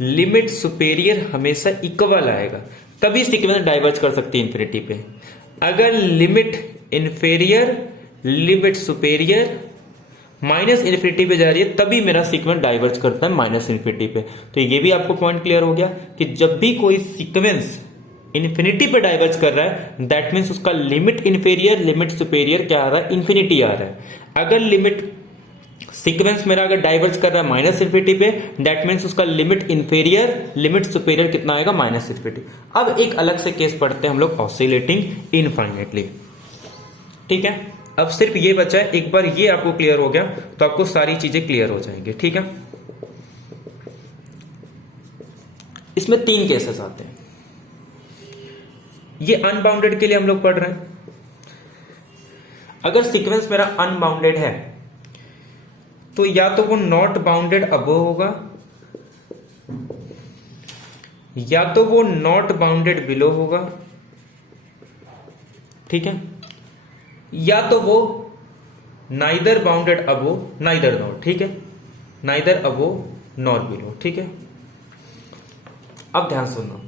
लिमिट सुपेरियर हमेशा इक्वल आएगा, तभी सीक्वेंस डाइवर्ज कर सकती है इंफिनिटी पे। अगर limit inferior limit superior minus infinity पे जा रही है तभी मेरा सीक्वेंस डाइवर्ज करता है माइनस इंफिनिटी पे। तो ये भी आपको पॉइंट क्लियर हो गया कि जब भी कोई सीक्वेंस इंफिनिटी पे डाइवर्ज कर रहा है दैट मीन्स उसका लिमिट इंफीरियर लिमिट सुपेरियर क्या आ रहा है? इंफिनिटी आ रहा है। अगर लिमिट सीक्वेंस मेरा अगर डाइवर्ज कर रहा है माइनस इंफिनिटी पे दैट मीन्स उसका लिमिट इंफीरियर लिमिट सुपेरियर कितना आएगा? Minus infinity. अब एक अलग से केस पढ़ते हैं हम लोग ऑसिलेटिंग इनफाइनेटली। ठीक है, अब सिर्फ ये बचा है। एक बार ये आपको क्लियर हो गया तो आपको सारी चीजें क्लियर हो जाएंगे। ठीक है, इसमें तीन केसेस आते हैं। ये अनबाउंडेड के लिए हम लोग पढ़ रहे हैं। अगर सीक्वेंस मेरा अनबाउंडेड है तो या तो वो नॉट बाउंडेड अबव होगा, या तो वो नॉट बाउंडेड बिलो होगा, ठीक है, या तो वो neither bounded above neither not. ठीक है, नाइदर अबव नॉर बिलो। ठीक है, अब ध्यान सुनना।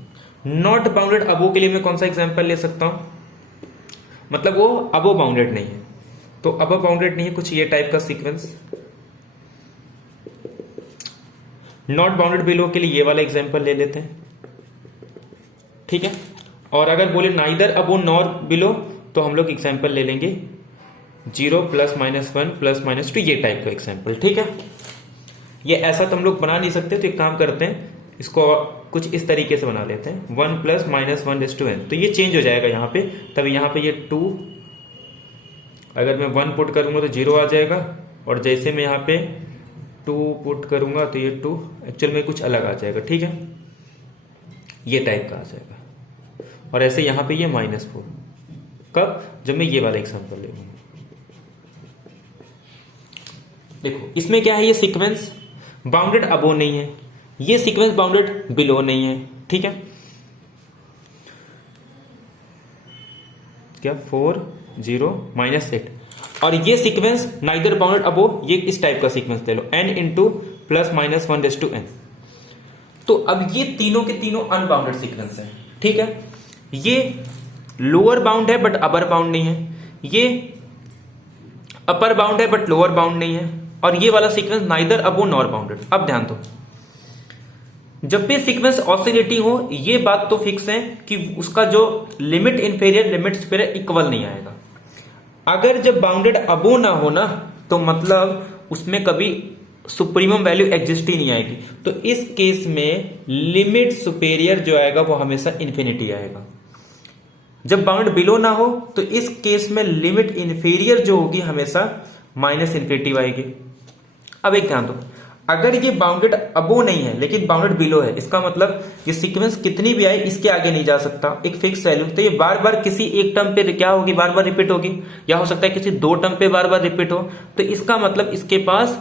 नॉट बाउंडेड अबो के लिए मैं कौन सा एग्जांपल ले सकता हूं? मतलब वो अबो बाउंडेड नहीं है, तो अबो बाउंडेड नहीं है कुछ ये टाइप का सीक्वेंस। नॉट बाउंडेड बिलो के लिए ये वाला एग्जांपल ले लेते हैं। ठीक है, और अगर बोले नाइदर अबो नॉर बिलो तो हम लोग एग्जांपल ले लेंगे 0 +- 1 +- 2 ये टाइप का एग्जांपल। ठीक है, ये ऐसा तो हम लोग बना नहीं सकते, तो एक काम करते हैं इसको कुछ इस तरीके से बना लेते हैं 1 + -1/n। तो ये चेंज हो जाएगा यहाँ पे, तभी यहाँ पे ये 2 अगर मैं 1 पुट करूंगा तो 0 आ जाएगा, और जैसे मैं यहाँ पे 2 पुट करूंगा तो ये 2 एक्चुअल में कुछ अलग आ जाएगा। ठीक है, ये टाइप का आ जाएगा, और ऐसे यहाँ पे ये -4 कब? जब मैं ये वाला एग्जांपल ले लूंगा। देखो इसमें क्या है, ये सीक्वेंस बाउंडेड अबो नहीं है, ये सीक्वेंस बाउंडेड बिलो नहीं है। ठीक है, क्या 4 0 -8, और ये सीक्वेंस नाइदर बाउंडेड अबो, ये इस टाइप का सीक्वेंस ले लो n × +-1/n। तो अब ये तीनों के तीनों अनबाउंडेड सीक्वेंस है। ठीक है, ये लोअर बाउंड है बट अपर बाउंड नहीं है, ये अपर बाउंड है बट लोअर बाउंड नहीं है, और ये वाला सीक्वेंस नाइदर अबो नॉर बाउंडेड। अब ध्यान दो, जब भी सीक्वेंस ऑसिलेटिंग हो ये बात तो फिक्स है कि उसका जो limit inferior limit superior equal नहीं आएगा। अगर जब बाउंडेड अबो ना हो ना तो मतलब उसमें कभी सुप्रीमम वैल्यू एग्जिस्ट ही नहीं आएगी। तो इस केस में लिमिट सुपेरियर जो आएगा वो हमेशा इंफिनिटी आएगा। जब बाउंड बिलो ना हो तो इस केस में लिमिट इंफीरियर जो होगी हमेशा -इंफिनिटी आएगी। अब एक ध्यान दो, अगर ये बाउंडेड अबो नहीं है लेकिन बाउंडेड बिलो है, इसका मतलब ये सीक्वेंस कितनी भी आए इसके आगे नहीं जा सकता, एक फिक्स वैल्यू। तो ये बार बार किसी एक टर्म पे क्या होगी, बार बार रिपीट होगी, या हो सकता है किसी 2 टर्म पे बार बार रिपीट हो। तो इसका मतलब इसके पास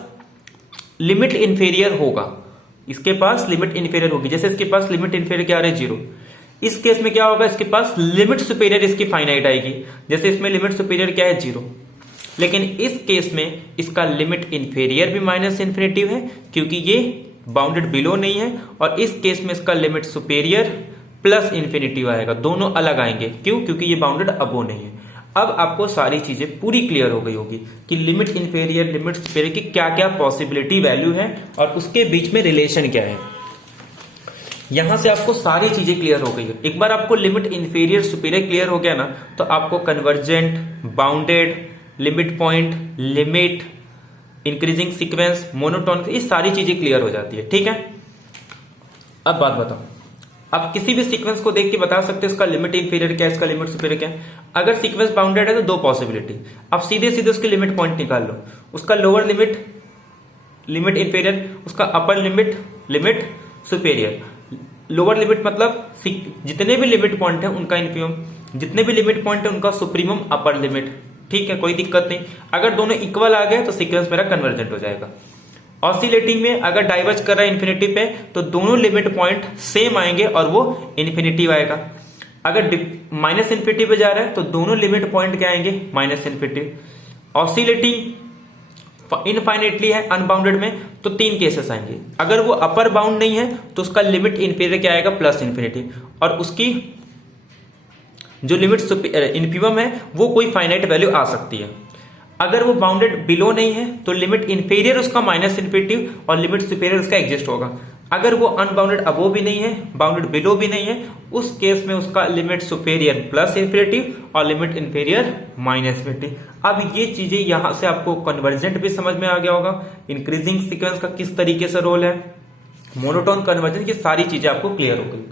लिमिट इंफीरियर होगा, इसके पास लिमिट इंफीरियर होगी। जैसे इसके पास लिमिट इंफीरियर क्या आ रहा है 0, इस केस में क्या होगा, इसके पास लिमिट सुपेरियर इसकी फाइनाइट आएगी। जैसे इसमें लिमिट सुपेरियर क्या है 0, लेकिन इस केस में इसका लिमिट इंफीरियर भी -इंफिनिटी है क्योंकि ये बाउंडेड बिलो नहीं है, और इस केस में इसका लिमिट सुपेरियर प्लस इन्फिनिटी आएगा, दोनों अलग आएंगे। क्यों? क्योंकि ये बाउंडेड अबो नहीं है। अब आपको सारी चीजें पूरी क्लियर हो गई होगी कि लिमिट इन्फेरियर लिमिट सुपेरियर की क्या क्या पॉसिबिलिटी वैल्यू है और उसके बीच में रिलेशन क्या है। यहां से आपको सारी चीजें क्लियर हो गई है। एक बार आपको लिमिट इन्फेरियर सुपेरियर क्लियर हो गया ना, तो आपको convergent, bounded, limit point, limit, increasing sequence, monotone, ये सारी चीजें क्लियर हो जाती है। ठीक है, अब बात बताओ, आप किसी भी सीक्वेंस को देख के बता सकते हैं इसका लिमिट इन्फीरियर क्या है, इसका लिमिट सुपीरियर क्या है। अगर सीक्वेंस बाउंडेड है तो दो पॉसिबिलिटी, आप सीधे सीधे उसकी लिमिट पॉइंट निकाल लो, उसका लोअर लिमिट लिमिट इन्फीरियर, उसका upper limit limit superior. Lower limit मतलब जितने भी लिमिट पॉइंट है उनका इन्फीरियम, जितने भी लिमिट पॉइंट है उनका सुप्रीमम अपर लिमिट। ठीक है, कोई दिक्कत नहीं। अगर दोनों इक्वल आ गए तो सीक्वेंस मेरा कन्वर्जेंट हो जाएगा। ऑसिलेटिंग में अगर डाइवर्ज कर रहा है इन्फिनिटी पे तो दोनों लिमिट पॉइंट सेम आएंगे और वो इन्फिनिटी आएगा। अगर माइनस इन्फिनिटी पे जा रहा है तो दोनों लिमिट पॉइंट क्या आएंगे, माइनस इन्फिनिटी। ऑसिलेटिंग इनफाइनेटली है अनबाउंडेड में तो तीन केसेस आएंगे। अगर वो अपर बाउंड नहीं है तो उसका लिमिट इन्फीरियर क्या आएगा, प्लस इन्फिनिटी, और उसकी जो लिमिट इन्फीमम है वो कोई फाइनाइट वैल्यू आ सकती है। अगर वो बाउंडेड बिलो नहीं है तो लिमिट इन्फीरियर उसका माइनस इन्फिनिटी और लिमिट सुपेरियर उसका एग्जिस्ट होगा। अगर वो अनबाउंडेड अबो भी नहीं है, बाउंडेड बिलो भी नहीं है, उस केस में उसका लिमिट सुपेरियर प्लस इन्फिनिटी और लिमिट इन्फीरियर माइनस इन्फिनिटी। अब ये चीजें यहां से आपको कन्वर्जेंट भी समझ में आ गया होगा, इंक्रीजिंग सीक्वेंस का किस तरीके से रोल है, मोनोटोन कन्वर्जेंस, ये सारी चीजें आपको क्लियर हो गई।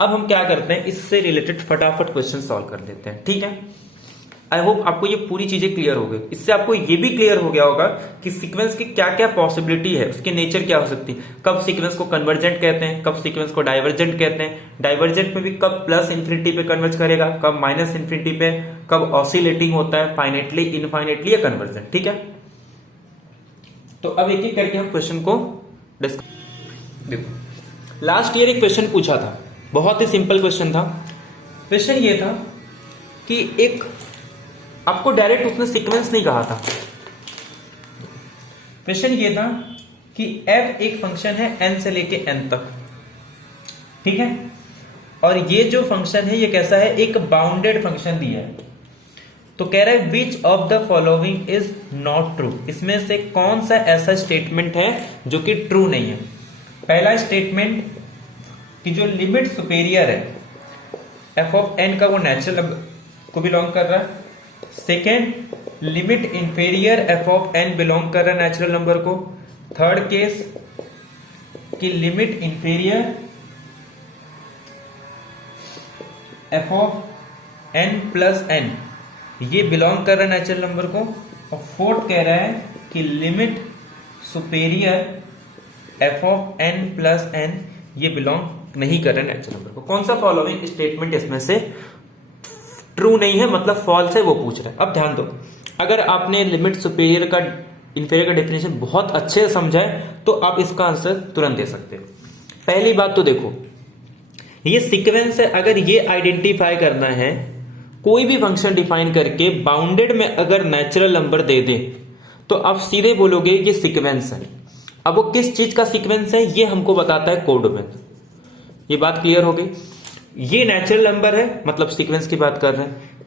अब हम क्या करते हैं, इससे रिलेटेड फटाफट क्वेश्चन सॉल्व कर लेते हैं। ठीक है, आई होप आपको ये पूरी चीजें क्लियर हो गई। इससे आपको ये भी क्लियर हो गया होगा कि सीक्वेंस की क्या क्या पॉसिबिलिटी है, उसकी नेचर क्या हो सकती है, कब सीक्वेंस को कन्वर्जेंट कहते हैं, कब सीक्वेंस को डाइवर्जेंट कहते हैं, डाइवर्जेंट में भी कब प्लस इन्फिनिटी पे कन्वर्ज करेगा, कब माइनस इन्फिनिटी पे, कब ऑसिलेटिंग होता है, फाइनेटली, इनफाइनेटली या कन्वर्जेंट। ठीक है, तो अब एक एक करके हम क्वेश्चन को डिस्कस। देखो, लास्ट ईयर एक क्वेश्चन पूछा था, बहुत ही सिंपल क्वेश्चन था। क्वेश्चन ये था कि एक आपको डायरेक्ट उसने सीक्वेंस नहीं कहा था। क्वेश्चन ये था कि f एक फंक्शन है n से लेके n तक, ठीक है, और ये जो फंक्शन है ये कैसा है, एक बाउंडेड फंक्शन दिया है। तो कह रहा है which of the following is not true, इसमें से कौन सा ऐसा स्टेटमेंट है जो कि ट्रू नहीं है। पहला स्टेटमेंट कि जो लिमिट सुपेरियर है f ऑफ n का वो नेचुरल को बिलोंग कर रहा है। Second, limit inferior F of N belong कर रहा है नेचुरल नंबर को। थर्ड केस कि limit inferior F of N plus N ये बिलोंग कर रहा है नेचुरल नंबर को। और फोर्थ कह रहा है कि limit superior F of N plus N ये बिलोंग नहीं कर रहा है नेचुरल नंबर को। कौन सा फॉलोइंग स्टेटमेंट इसमें से ट्रू नहीं है, मतलब फॉल्स है, वो पूछ रहा है। अब ध्यान दो, अगर आपने लिमिट सुपेरियर का इंफीरियर का डेफिनेशन बहुत अच्छे से समझा है तो आप इसका आंसर तुरंत दे सकते हो। पहली बात तो देखो, ये सीक्वेंस है, अगर ये आइडेंटिफाई करना है, कोई भी फंक्शन डिफाइन करके बाउंडेड में अगर नेचुरल नंबर दे दे तो आप सीधे बोलोगे ये सीक्वेंस है। अब वो किस चीज का सीक्वेंस है ये हमको बताता है कोडोमेन। ये बात क्लियर हो गई। ये नेचुरल नंबर है मतलब सीक्वेंस की बात कर रहे हैं।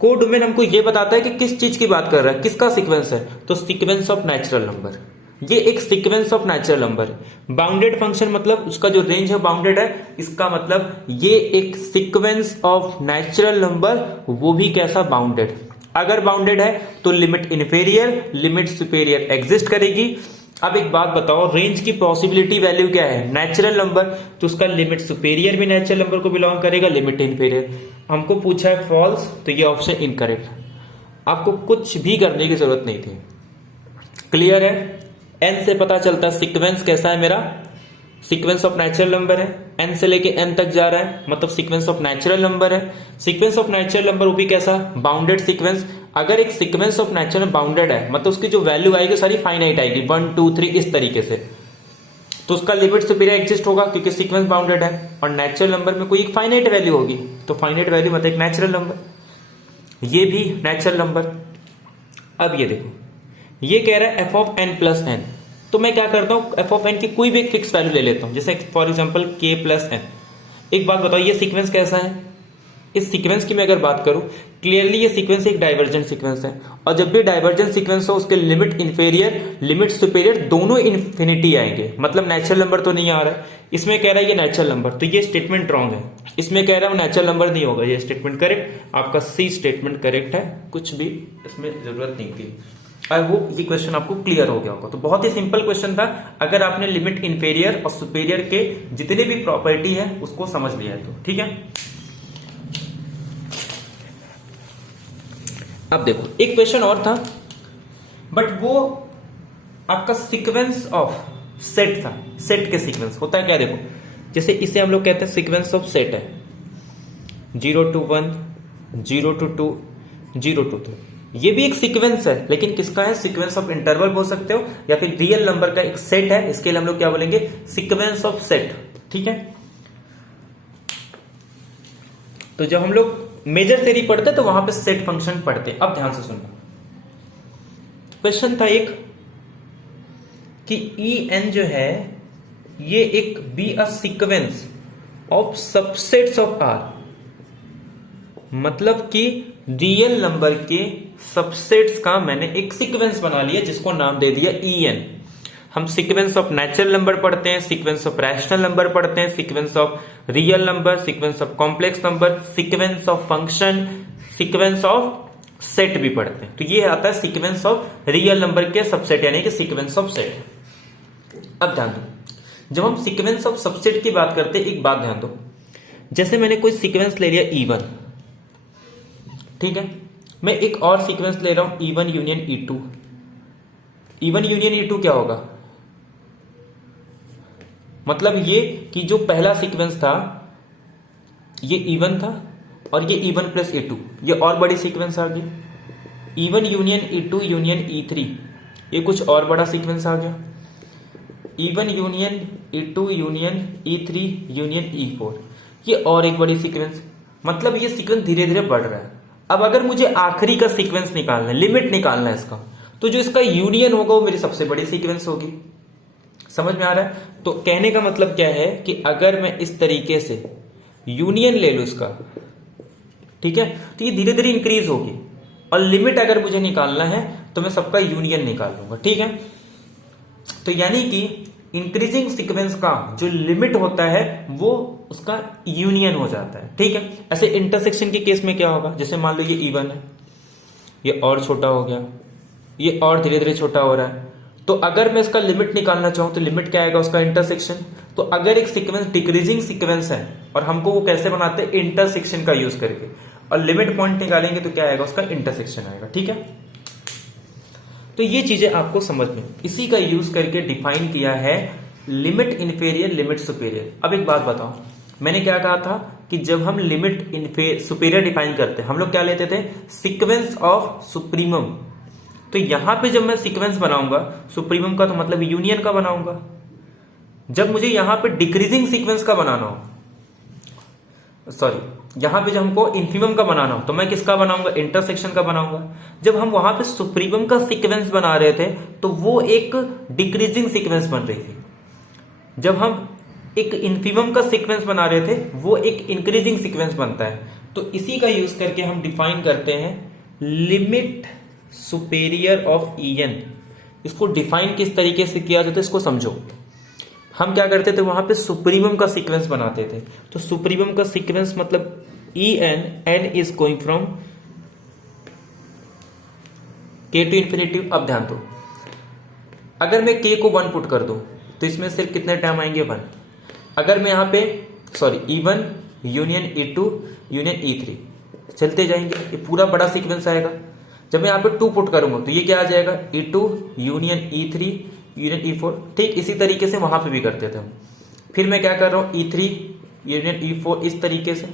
कोडोमेन हमको ये बताता है कि किस चीज की बात कर रहा है, किसका सीक्वेंस है, तो सीक्वेंस ऑफ नेचुरल नंबर। ये एक सीक्वेंस ऑफ नेचुरल नंबर है। बाउंडेड फंक्शन मतलब उसका जो रेंज है बाउंडेड है, इसका मतलब ये एक सीक्वेंस ऑफ नेचुरल नंबर, वो भी कैसा, बाउंडेड। अगर बाउंडेड है तो limit inferior limit superior exist करेगी। अब एक बात बताओ, रेंज की पॉसिबिलिटी वैल्यू क्या है, नेचुरल नंबर, तो उसका लिमिट सुपेरियर भी नेचुरल नंबर को बिलोंग करेगा, लिमिट इन्फेरियर। हमको पूछा है फॉल्स, तो ये ऑप्शन इनकरेक्ट। आपको कुछ भी करने की जरूरत नहीं थी। क्लियर है, एन से पता चलता है सीक्वेंस कैसा है मेरा, सीक्वेंस ऑफ नेचुरल नंबर है, एन से लेके एन तक जा रहा है मतलब सीक्वेंस ऑफ नेचुरल नंबर है। सीक्वेंस ऑफ नेचुरल नंबर वो भी कैसा, बाउंडेड सीक्वेंस। अगर एक सीक्वेंस ऑफ नेचुरल बाउंडेड है मतलब उसकी जो वैल्यू आएगी सारी फाइनाइट आएगी, 1 2 3 इस तरीके से, तो उसका लिमिट सुपीरियर एग्जिस्ट होगा क्योंकि सीक्वेंस बाउंडेड है। और नेचुरल नंबर में कोई एक फाइनाइट वैल्यू होगी, तो फाइनाइट वैल्यू मतलब एक नेचुरल नंबर, ये भी नेचुरल नंबर। अब ये देखो, ये कह रहा है F of N plus N, तो मैं क्या करता हूं, एफ ऑफ एन की कोई भी एक फिक्स वैल्यू ले लेता हूं, जैसे फॉर एग्जांपल के प्लस एन। एक बात बताओ, ये सीक्वेंस कैसा है? इस सीक्वेंस की मैं अगर बात करूं, क्लियरली ये सीक्वेंस एक डाइवर्जेंट सीक्वेंस है, और जब भी डाइवर्जेंट सीक्वेंस हो उसके लिमिट इन्फेरियर लिमिट सुपेरियर दोनों इन्फिनिटी आएंगे, मतलब नेचुरल नंबर तो नहीं आ रहा है। इसमें कह रहा है ये नेचुरल नंबर, तो ये स्टेटमेंट रॉन्ग है। इसमें कह रहा है वो नेचुरल नंबर नहीं होगा, ये स्टेटमेंट करेक्ट, आपका सी स्टेटमेंट करेक्ट है, कुछ भी इसमें जरूरत नहीं थी। आई होप ये क्वेश्चन आपको क्लियर हो गया होगा। तो बहुत ही सिंपल क्वेश्चन था, अगर आपने लिमिट इन्फेरियर और सुपेरियर के जितने भी प्रॉपर्टी है उसको समझ लिया है तो ठीक है। अब देखो एक क्वेश्चन और था, बट वो आपका सीक्वेंस ऑफ सेट था। सेट के सीक्वेंस होता है क्या, देखो जैसे इसे हम लोग कहते हैं सीक्वेंस ऑफ सेट है, 0 to 1, 0 to 2, 0 to 3। ये भी एक सीक्वेंस है, लेकिन किसका है? सीक्वेंस ऑफ इंटरवल बोल सकते हो, या फिर रियल नंबर का एक सेट है, इसके लिए हम लोग क्या बोलेंगे? Sequence of set. ठीक है, तो जब हम लोग मेजर थ्योरी पढ़ते तो वहां पे सेट फंक्शन पढ़ते। अब ध्यान से सुनना, क्वेश्चन था एक कि En जो है ये एक be a sequence of subsets of R, मतलब कि रियल नंबर के सबसेट्स का मैंने एक सीक्वेंस बना लिया जिसको नाम दे दिया En। हम सीक्वेंस ऑफ नेचुरल नंबर पढ़ते हैं, सीक्वेंस ऑफ रैशनल नंबर पढ़ते हैं, sequence of real number, sequence of complex number, sequence of function, sequence of set भी पढ़ते हैं। तो ये आता है सीक्वेंस ऑफ रियल नंबर के सबसेट, यानी कि सीक्वेंस ऑफ सेट। अब ध्यान दो, जब हम सीक्वेंस ऑफ सबसेट की बात करते हैं, एक बात ध्यान दो, जैसे मैंने कोई सीक्वेंस ले लिया E1, ठीक है, मैं एक और सीक्वेंस ले रहा हूं E1 union E2। E1 union E2 क्या होगा? मतलब ये कि जो पहला सीक्वेंस था ये E1 था, और ये E1 प्लस E2, ये और बड़ी सीक्वेंस आ गई। E1 union E2 union E3, ये कुछ और बड़ा सीक्वेंस आ गया। E1 union E2 union E3 union E4, ये और एक बड़ी सीक्वेंस। मतलब ये सीक्वेंस धीरे धीरे बढ़ रहा है। अब अगर मुझे आखिरी का सीक्वेंस निकालना है, लिमिट निकालना है इसका, तो जो इसका यूनियन होगा वो मेरी सबसे बड़ी सीक्वेंस होगी। समझ में आ रहा है? तो कहने का मतलब क्या है कि अगर मैं इस तरीके से यूनियन ले लूं इसका, ठीक है, तो ये धीरे धीरे इंक्रीज होगी, और लिमिट अगर मुझे निकालना है तो मैं सबका यूनियन निकाल लूंगा। ठीक है, तो यानी कि इंक्रीजिंग सीक्वेंस का जो लिमिट होता है वो उसका यूनियन हो जाता है। ठीक है, ऐसे इंटरसेक्शन के केस में क्या होगा? जैसे मान लो ये E1 है, ये और छोटा हो गया, ये और धीरे धीरे छोटा हो रहा है, तो अगर मैं इसका लिमिट निकालना चाहूं तो लिमिट क्या आएगा? उसका इंटरसेक्शन। तो अगर एक सीक्वेंस डिक्रीजिंग सीक्वेंस है और हमको वो कैसे बनाते हैं? इंटरसेक्शन का यूज करके, और लिमिट पॉइंट निकालेंगे तो क्या आएगा? उसका इंटरसेक्शन आएगा। ठीक है, तो ये चीजें आपको समझ में, इसी का यूज करके डिफाइन किया है लिमिट इन्फेरियर लिमिट सुपेरियर। अब एक बात बताओ, मैंने क्या कहा था कि जब हम लिमिट सुपेरियर डिफाइन करते हैं हम लोग क्या लेते थे? Sequence of supremum. तो यहां पे जब मैं सीक्वेंस बनाऊंगा सुप्रीमम का, तो मतलब यूनियन का बनाऊंगा। जब मुझे यहां पे डिक्रीजिंग सीक्वेंस का बनाना हो, सॉरी, यहां पे जब हमको इन्फीमम का बनाना हो, तो मैं किसका बनाऊंगा? इंटरसेक्शन का बनाऊंगा। जब हम वहां पे सुप्रीमम का सीक्वेंस बना रहे थे तो वो एक डिक्रीजिंग सीक्वेंस बन रही थी। जब हम एक इन्फीमम का सीक्वेंस बना रहे थे वो एक इंक्रीजिंग सीक्वेंस बनता है। तो इसी का यूज करके हम डिफाइन करते हैं लिमिट सुपेरियर ऑफ En। इसको डिफाइन किस तरीके से किया जाता है इसको समझो। हम क्या करते थे? वहां पे सुप्रीमम का सीक्वेंस बनाते थे। तो सुप्रीमम का सीक्वेंस मतलब En is going from k to infinity. अब ध्यान दो, अगर मैं k को 1 पुट कर दूं तो इसमें सिर्फ कितने टाइम आएंगे? 1। अगर मैं यहां पे E1 union E2 union E3 चलते जाएंगे, ये पूरा बड़ा सीक्वेंस आएगा। जब मैं यहां पे 2 पुट करूंगा तो ये क्या आ जाएगा? E2 union E3 union E4। ठीक इसी तरीके से वहां पे भी करते थे हम। फिर मैं क्या कर रहा हूं? E3 यूनियन E4, इस तरीके से।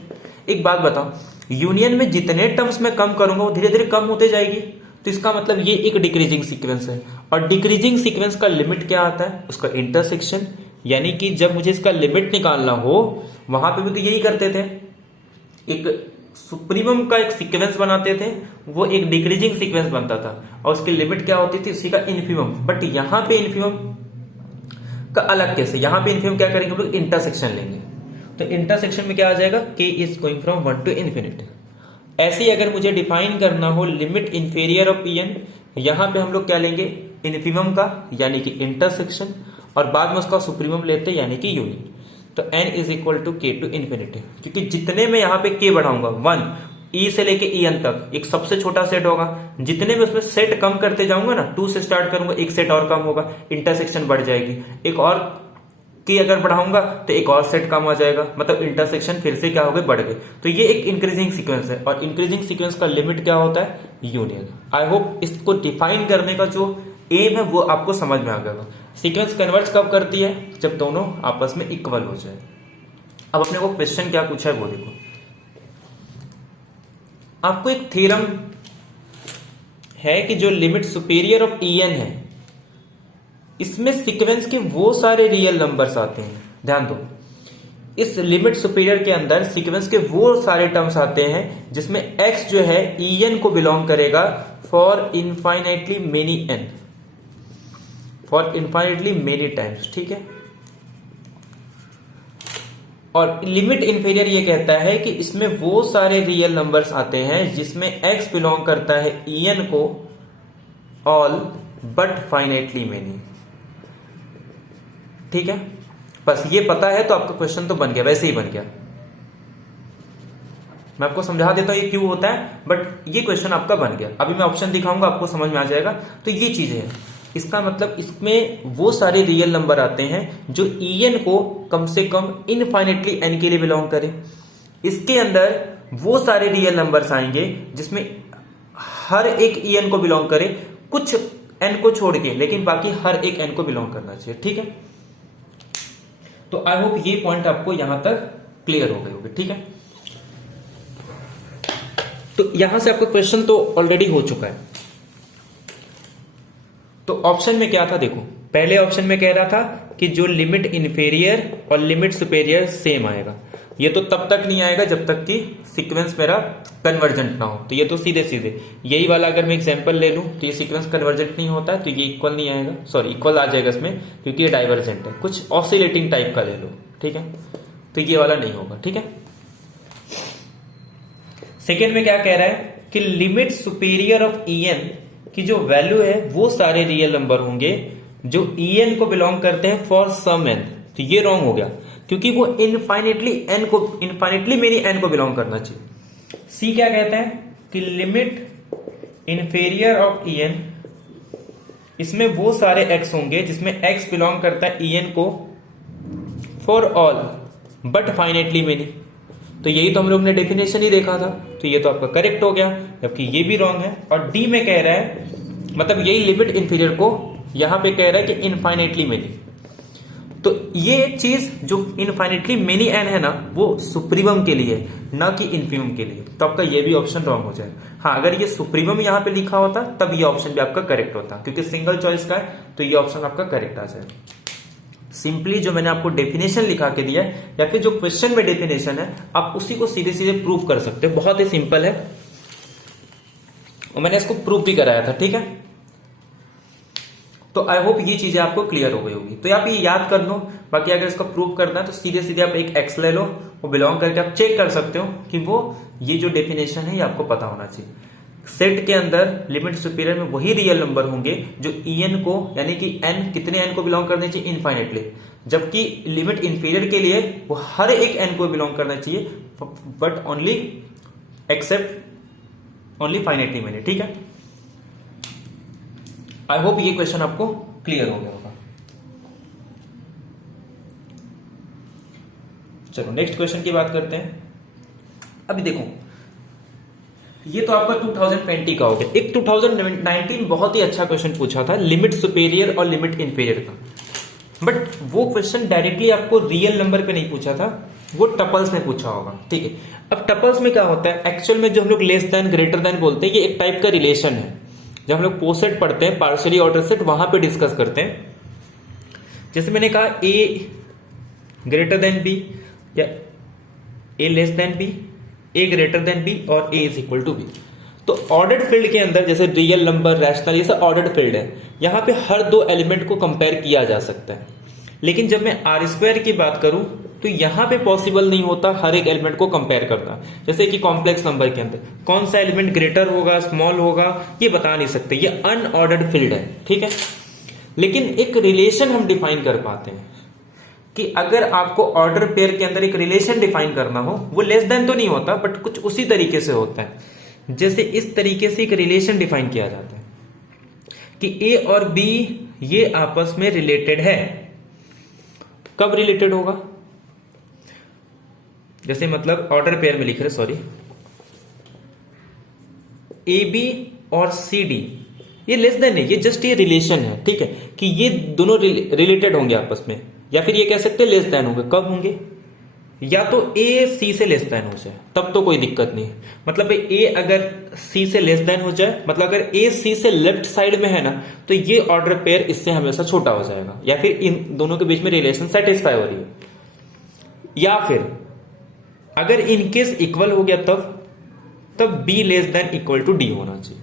एक बात बताओ, यूनियन में जितने टर्म्स मैं कम करूंगा वो धीरे धीरे कम होते जाएगी। तो इसका मतलब ये एक डिक्रीजिंग सीक्वेंस है, और डिक्रीजिंग सीक्वेंस का लिमिट क्या आता है? उसका इंटरसेक्शन। यानी कि जब मुझे इसका लिमिट निकालना हो वहां पे भी तो यही करते थे, एक सुप्रीमम का एक सीक्वेंस बनाते थे, वो एक डिक्रीजिंग सीक्वेंस बनता था, और उसकी लिमिट क्या होती थी? उसी का इन्फीमम। बट यहां पे इन्फीमम का अलग कैसे? यहां पे इन्फीमम क्या करेंगे हम लोग? इंटरसेक्शन लेंगे। तो इंटरसेक्शन में क्या आ जाएगा, k is going from 1 to infinity. ऐसे ही अगर मुझे डिफाइन करना हो लिमिट इंफीरियर ऑफ En, यहां पे हम लोग क्या लेंगे, इन्फीमम का यानी कि इंटरसेक्शन, और बाद में उसका सुप्रीमम लेते हैं यानी कि यूनियन। तो n is equal to k to infinity, क्योंकि जितने में यहाँ पे k बढ़ाऊंगा 1 e से लेके en तक एक सबसे छोटा सेट होगा, जितने में उसमें सेट कम करते जाऊंगा ना, 2 से स्टार्ट करूंगा एक सेट और कम होगा, इंटरसेक्शन बढ़ जाएगी। एक और की अगर बढ़ाऊंगा तो एक और सेट कम आ जाएगा, मतलब इंटरसेक्शन फिर से क्या हो गए, बढ़ गए। तो ये एक इंक्रीजिंग सीक्वेंस है, और इंक्रीजिंग सीक्वेंस का लिमिट क्या होता है, यूनियन। आई होप इसको डिफाइन करने का जो एम है वो आपको समझ में आ गया। सीक्वेंस कन्वर्ज कब करती है, जब दोनों आपस में इक्वल हो जाए। अब अपने को क्वेश्चन क्या पूछा है वो देखो। आपको एक थ्योरम है कि जो लिमिट सुपेरियर ऑफ En है, इसमें सीक्वेंस के वो सारे रियल नंबर्स आते हैं। ध्यान दो, इस लिमिट सुपेरियर के अंदर सीक्वेंस के वो सारे टर्म्स आते हैं जिसमें x जो है En को बिलोंग करेगा for infinitely many n, for infinitely many times, ठीक है। और लिमिट इंफीरियर ये कहता है कि इसमें वो सारे रियल नंबर्स आते हैं जिसमें x बिलोंग करता है En को ऑल बट फाइनाइटली मेनी, ठीक है। बस ये पता है तो आपका क्वेश्चन तो बन गया, वैसे ही बन गया। मैं आपको समझा देता हूं ये क्यों होता है, बट ये क्वेश्चन आपका बन गया। अभी मैं ऑप्शन दिखाऊंगा, आपको समझ में आ जाएगा। तो ये चीज है, इसका मतलब इसमें वो सारे रियल नंबर आते हैं जो En को कम से कम इनफाइनेटली n के लिए बिलोंग करें। इसके अंदर वो सारे रियल नंबर्स आएंगे जिसमें हर एक En को बिलोंग करे, कुछ n को छोड़ के, लेकिन बाकी हर एक n को बिलोंग करना चाहिए, ठीक है। तो आई होप ये पॉइंट आपको यहां तक क्लियर हो गए होंगे, ठीक है। तो यहां से आपका क्वेश्चन तो ऑलरेडी हो चुका है। तो ऑप्शन में क्या था देखो, पहले ऑप्शन में कह रहा था कि जो लिमिट इंफीरियर और लिमिट सुपेरियर सेम आएगा। ये तो तब तक नहीं आएगा जब तक कि सीक्वेंस मेरा कन्वर्जेंट ना हो। तो ये तो सीधे सीधे यही वाला अगर मैं एग्जांपल ले लूं तो ये सीक्वेंस कन्वर्जेंट नहीं होता है, तो ये इक्वल नहीं आएगा, सॉरी इक्वल आ जाएगा इसमें, क्योंकि ये डाइवर्जेंट है। कुछ ऑसिलेटिंग टाइप का ले लो, ठीक है, तो ये वाला नहीं होगा, ठीक है। सेकेंड में क्या कह रहा है कि लिमिट सुपेरियर ऑफ En की जो वैल्यू है वो सारे रियल नंबर होंगे जो En को बिलोंग करते हैं फॉर सम n। तो ये रॉन्ग हो गया, क्योंकि वो इनफाइनेटली मेनी n को बिलोंग करना चाहिए। सी क्या कहते हैं कि लिमिट इंफीरियर ऑफ En, इसमें वो सारे x होंगे जिसमें x बिलोंग करता है En को फॉर ऑल बट फाइनेटली मेनी। तो यही तो हम लोग ने डेफिनेशन ही देखा था, तो ये तो आपका करेक्ट हो गया, जबकि ये भी रॉन्ग है। और डी में कह रहा है, मतलब यही लिमिट इंफीरियर को यहां पे कह रहा है कि इनफाइनेटली मेनी। तो ये चीज जो इनफाइनेटली मेनी n है ना, वो सुप्रीमम के लिए, ना कि इन्फीमम के लिए। तो आपका ये भी ऑप्शन रॉन्ग हो जाए। हाँ, अगर ये सुप्रीमम यहां पे लिखा होता तब ये ऑप्शन भी आपका करेक्ट होता, क्योंकि सिंगल चॉइस का है, तो ये ऑप्शन आपका करेक्ट आ जाए। सिंपली जो मैंने आपको डेफिनेशन लिखा के दिया है, या फिर जो क्वेश्चन में डेफिनेशन है, आप उसी को सीधे सीधे प्रूव कर सकते हो। बहुत ही सिंपल है, और मैंने इसको प्रूव भी कराया था, ठीक है। तो आई होप ये चीजें आपको क्लियर हो गई होगी। तो आप ये याद कर लो। बाकी अगर इसको प्रूव करना है तो सीधे सीधे आप एक एक्स ले लो, वो बिलोंग करके आप चेक कर सकते हो कि वो ये जो डेफिनेशन है ये आपको पता होना चाहिए। सेट के अंदर लिमिट सुपीरियर में वही रियल नंबर होंगे जो En को, यानी कि n कितने n को बिलोंग करने चाहिए, इनफाइनेटली। जबकि लिमिट इंफीरियर के लिए वो हर एक n को बिलोंग करना चाहिए, but only except only finitely मैंने, ठीक है। आई होप ये क्वेश्चन आपको क्लियर हो गया होगा। चलो नेक्स्ट क्वेश्चन की बात करते हैं। अभी देखो, ये तो आपका 2020 का हो गया। एक 2019 बहुत ही अच्छा क्वेश्चन पूछा था लिमिट सुपेरियर और लिमिट इंफीरियर का, बट वो क्वेश्चन डायरेक्टली आपको रियल नंबर पे नहीं पूछा था, वो टपल्स में पूछा होगा, ठीक है। अब टपल्स में क्या होता है, एक्चुअल में जो हम लोग लेस देन ग्रेटर देन बोलते हैं, ये एक टाइप का रिलेशन है। जब हम लोग पोसेट पढ़ते हैं, पार्शियली ऑर्डर सेट, वहां पे डिस्कस करते हैं। जैसे मैंने कहा ए ग्रेटर देन बी, या ए लेस देन बी, ए ग्रेटर देन बी, और ए इज इक्वल टू बी। तो ऑर्डर्ड फील्ड के अंदर जैसे रियल नंबर, रैशनल, ये सब ऑर्डर्ड फील्ड है। यहां पे हर दो एलिमेंट को कंपेयर किया जा सकता है। लेकिन जब मैं आर स्क्वायर की बात करूं तो यहां पे पॉसिबल नहीं होता हर एक एलिमेंट को कंपेयर करना। जैसे कि कॉम्प्लेक्स नंबर के अंदर कौन सा एलिमेंट ग्रेटर होगा, स्मॉल होगा, ये बता नहीं सकते, ये अनऑर्डर्ड फील्ड है, ठीक है। लेकिन एक रिलेशन हम डिफाइन कर पाते हैं कि अगर आपको ऑर्डर पेयर के अंदर एक रिलेशन डिफाइन करना हो, वो लेस देन तो नहीं होता बट कुछ उसी तरीके से होता है। जैसे इस तरीके से एक रिलेशन डिफाइन किया जाता है कि ए और बी ये आपस में रिलेटेड है। कब रिलेटेड होगा? जैसे मतलब ऑर्डर पेयर में लिख रहे, सॉरी, ए बी और सी डी ये लेस देन है, ये जस्ट ये रिलेशन है, ठीक है, कि ये दोनों रिलेटेड होंगे आपस में, या फिर ये कह सकते हैं लेस देन होंगे। कब होंगे? या तो ए सी से लेस देन हो जाए, तब तो कोई दिक्कत नहीं है। मतलब ए अगर सी से लेस देन हो जाए, मतलब अगर ए सी से लेफ्ट साइड में है ना, तो ये ऑर्डर पेयर इससे हमेशा छोटा हो जाएगा, या फिर इन दोनों के बीच में रिलेशन सेटिस्फाई हो रही है। या फिर अगर इनकेस इक्वल हो गया तब B less than equal to D होना चाहिए।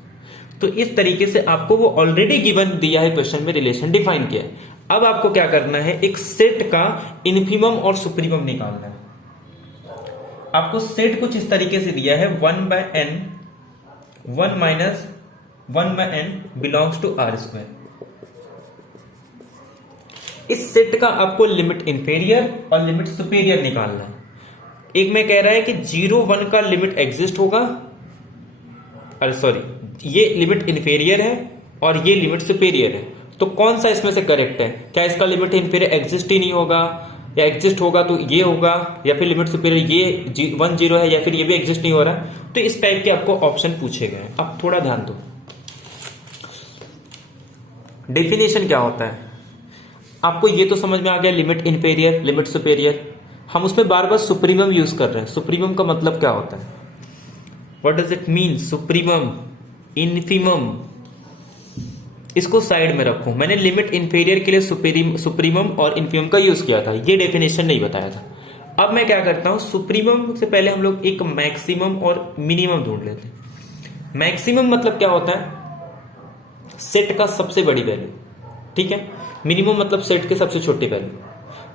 तो इस तरीके से आपको वो ऑलरेडी गिवन दिया है, क्वेश्चन में रिलेशन डिफाइन किया है। अब आपको क्या करना है, एक सेट का इन्फिमम और सुप्रीमम निकालना है। आपको सेट कुछ इस तरीके से दिया है 1/n 1 minus 1/n belongs to R square. इस सेट का आपको लिमिट इंफीरियर और लिमिट सुपेरियर निकालना है। एक में कह रहा है कि 0 1 का लिमिट एग्जिस्ट होगा, अरे सॉरी, ये लिमिट इंफीरियर है और ये लिमिट सुपेरियर है। तो कौन सा इसमें से करेक्ट है? क्या इसका लिमिट इंफीरियर एग्जिस्ट ही नहीं होगा, या एग्जिस्ट होगा तो ये होगा, या फिर लिमिट सुपेरियर ये 1 0 है, या फिर ये भी एग्जिस्ट नहीं हो रहा? तो इस टाइप के आपको ऑप्शन पूछे गए हैं। अब थोड़ा ध्यान दो, डेफिनेशन क्या होता है आपको ये तो समझ में आ गया, लिमिट इंफीरियर लिमिट सुपेरियर। हम उसमें बार बार सुप्रीमम यूज कर रहे हैं। सुप्रीमम का मतलब क्या होता है? What does it mean? Supremum, infimum, इसको साइड में रखो। मैंने लिमिट इंफीरियर के लिए सुप्रीमम और इन्फीमम का यूज किया था, ये डेफिनेशन नहीं बताया था। अब मैं क्या करता हूं, सुप्रीमम से पहले हम लोग एक मैक्सिमम और मिनिमम ढूंढ लेते हैं। मैक्सिमम मतलब क्या होता है? सेट का सबसे बड़ी वैल्यू, ठीक है। मिनिमम मतलब सेट के सबसे छोटी वैल्यू।